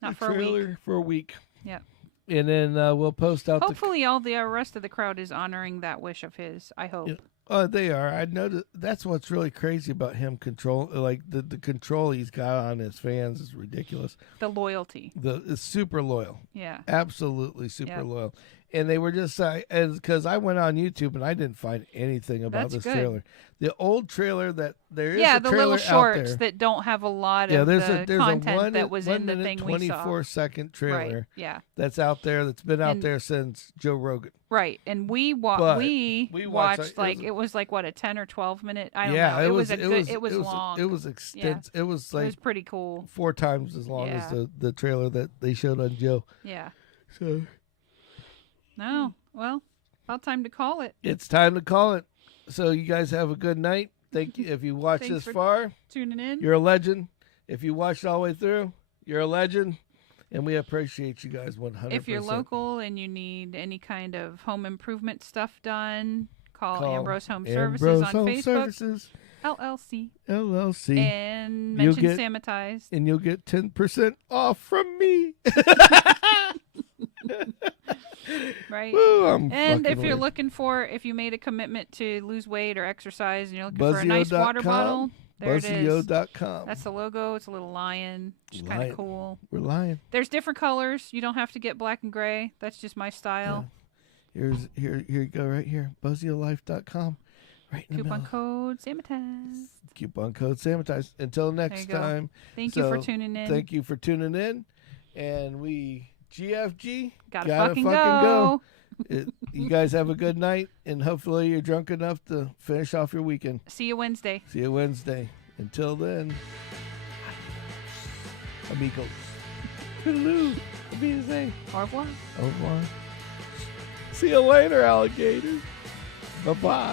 Not for a week. For a week. Yeah. And then we'll post out. Hopefully, all the rest of the crowd is honoring that wish of his. I hope. Yeah. Oh, they are. I know that's what's really crazy about him. The control he's got on his fans is ridiculous. The loyalty. It's super loyal. Yeah. Absolutely super loyal. And they were just because I went on YouTube and I didn't find anything about this trailer. The old trailer that there is a the trailer little shorts there. that don't have a lot of there's content that was in the thing we saw. 24-second trailer. Right. Yeah. That's out there. That's been out there since Joe Rogan. Right, and we watched like it was like what, a 10 or 12 minute. I don't know. It was long. It was extensive. Yeah. It was like it was pretty cool. 4 times as long as the trailer that they showed on Joe. Yeah. So. No, well, about time to call it. It's time to call it. So you guys have a good night. Thank you. If you watched this far, tuning in, you're a legend. If you watched all the way through, you're a legend. And we appreciate you guys 100%. If you're local and you need any kind of home improvement stuff done, call Ambrose Home Services on Facebook. Services. LLC. And mention Sammitized. And you'll get 10% off from me. Right. Woo, and if you're looking if you made a commitment to lose weight or exercise and you're looking for a nice water bottle, there it is. Buzzio.com. That's the logo. It's a little lion. It's kind of cool. We're lying. There's different colors. You don't have to get black and gray. That's just my style. Yeah. Here you go right here. BuzzioLife.com. Right in the Coupon code Sammitized. Coupon code Sammitized. Until next time. Thank you for tuning in. Thank you for tuning in. And we... GFG, gotta fucking go. You guys have a good night, and hopefully you're drunk enough to finish off your weekend. See you Wednesday. Until then, amigos. Hello. Au revoir. Au revoir. See you later, alligator. Bye-bye.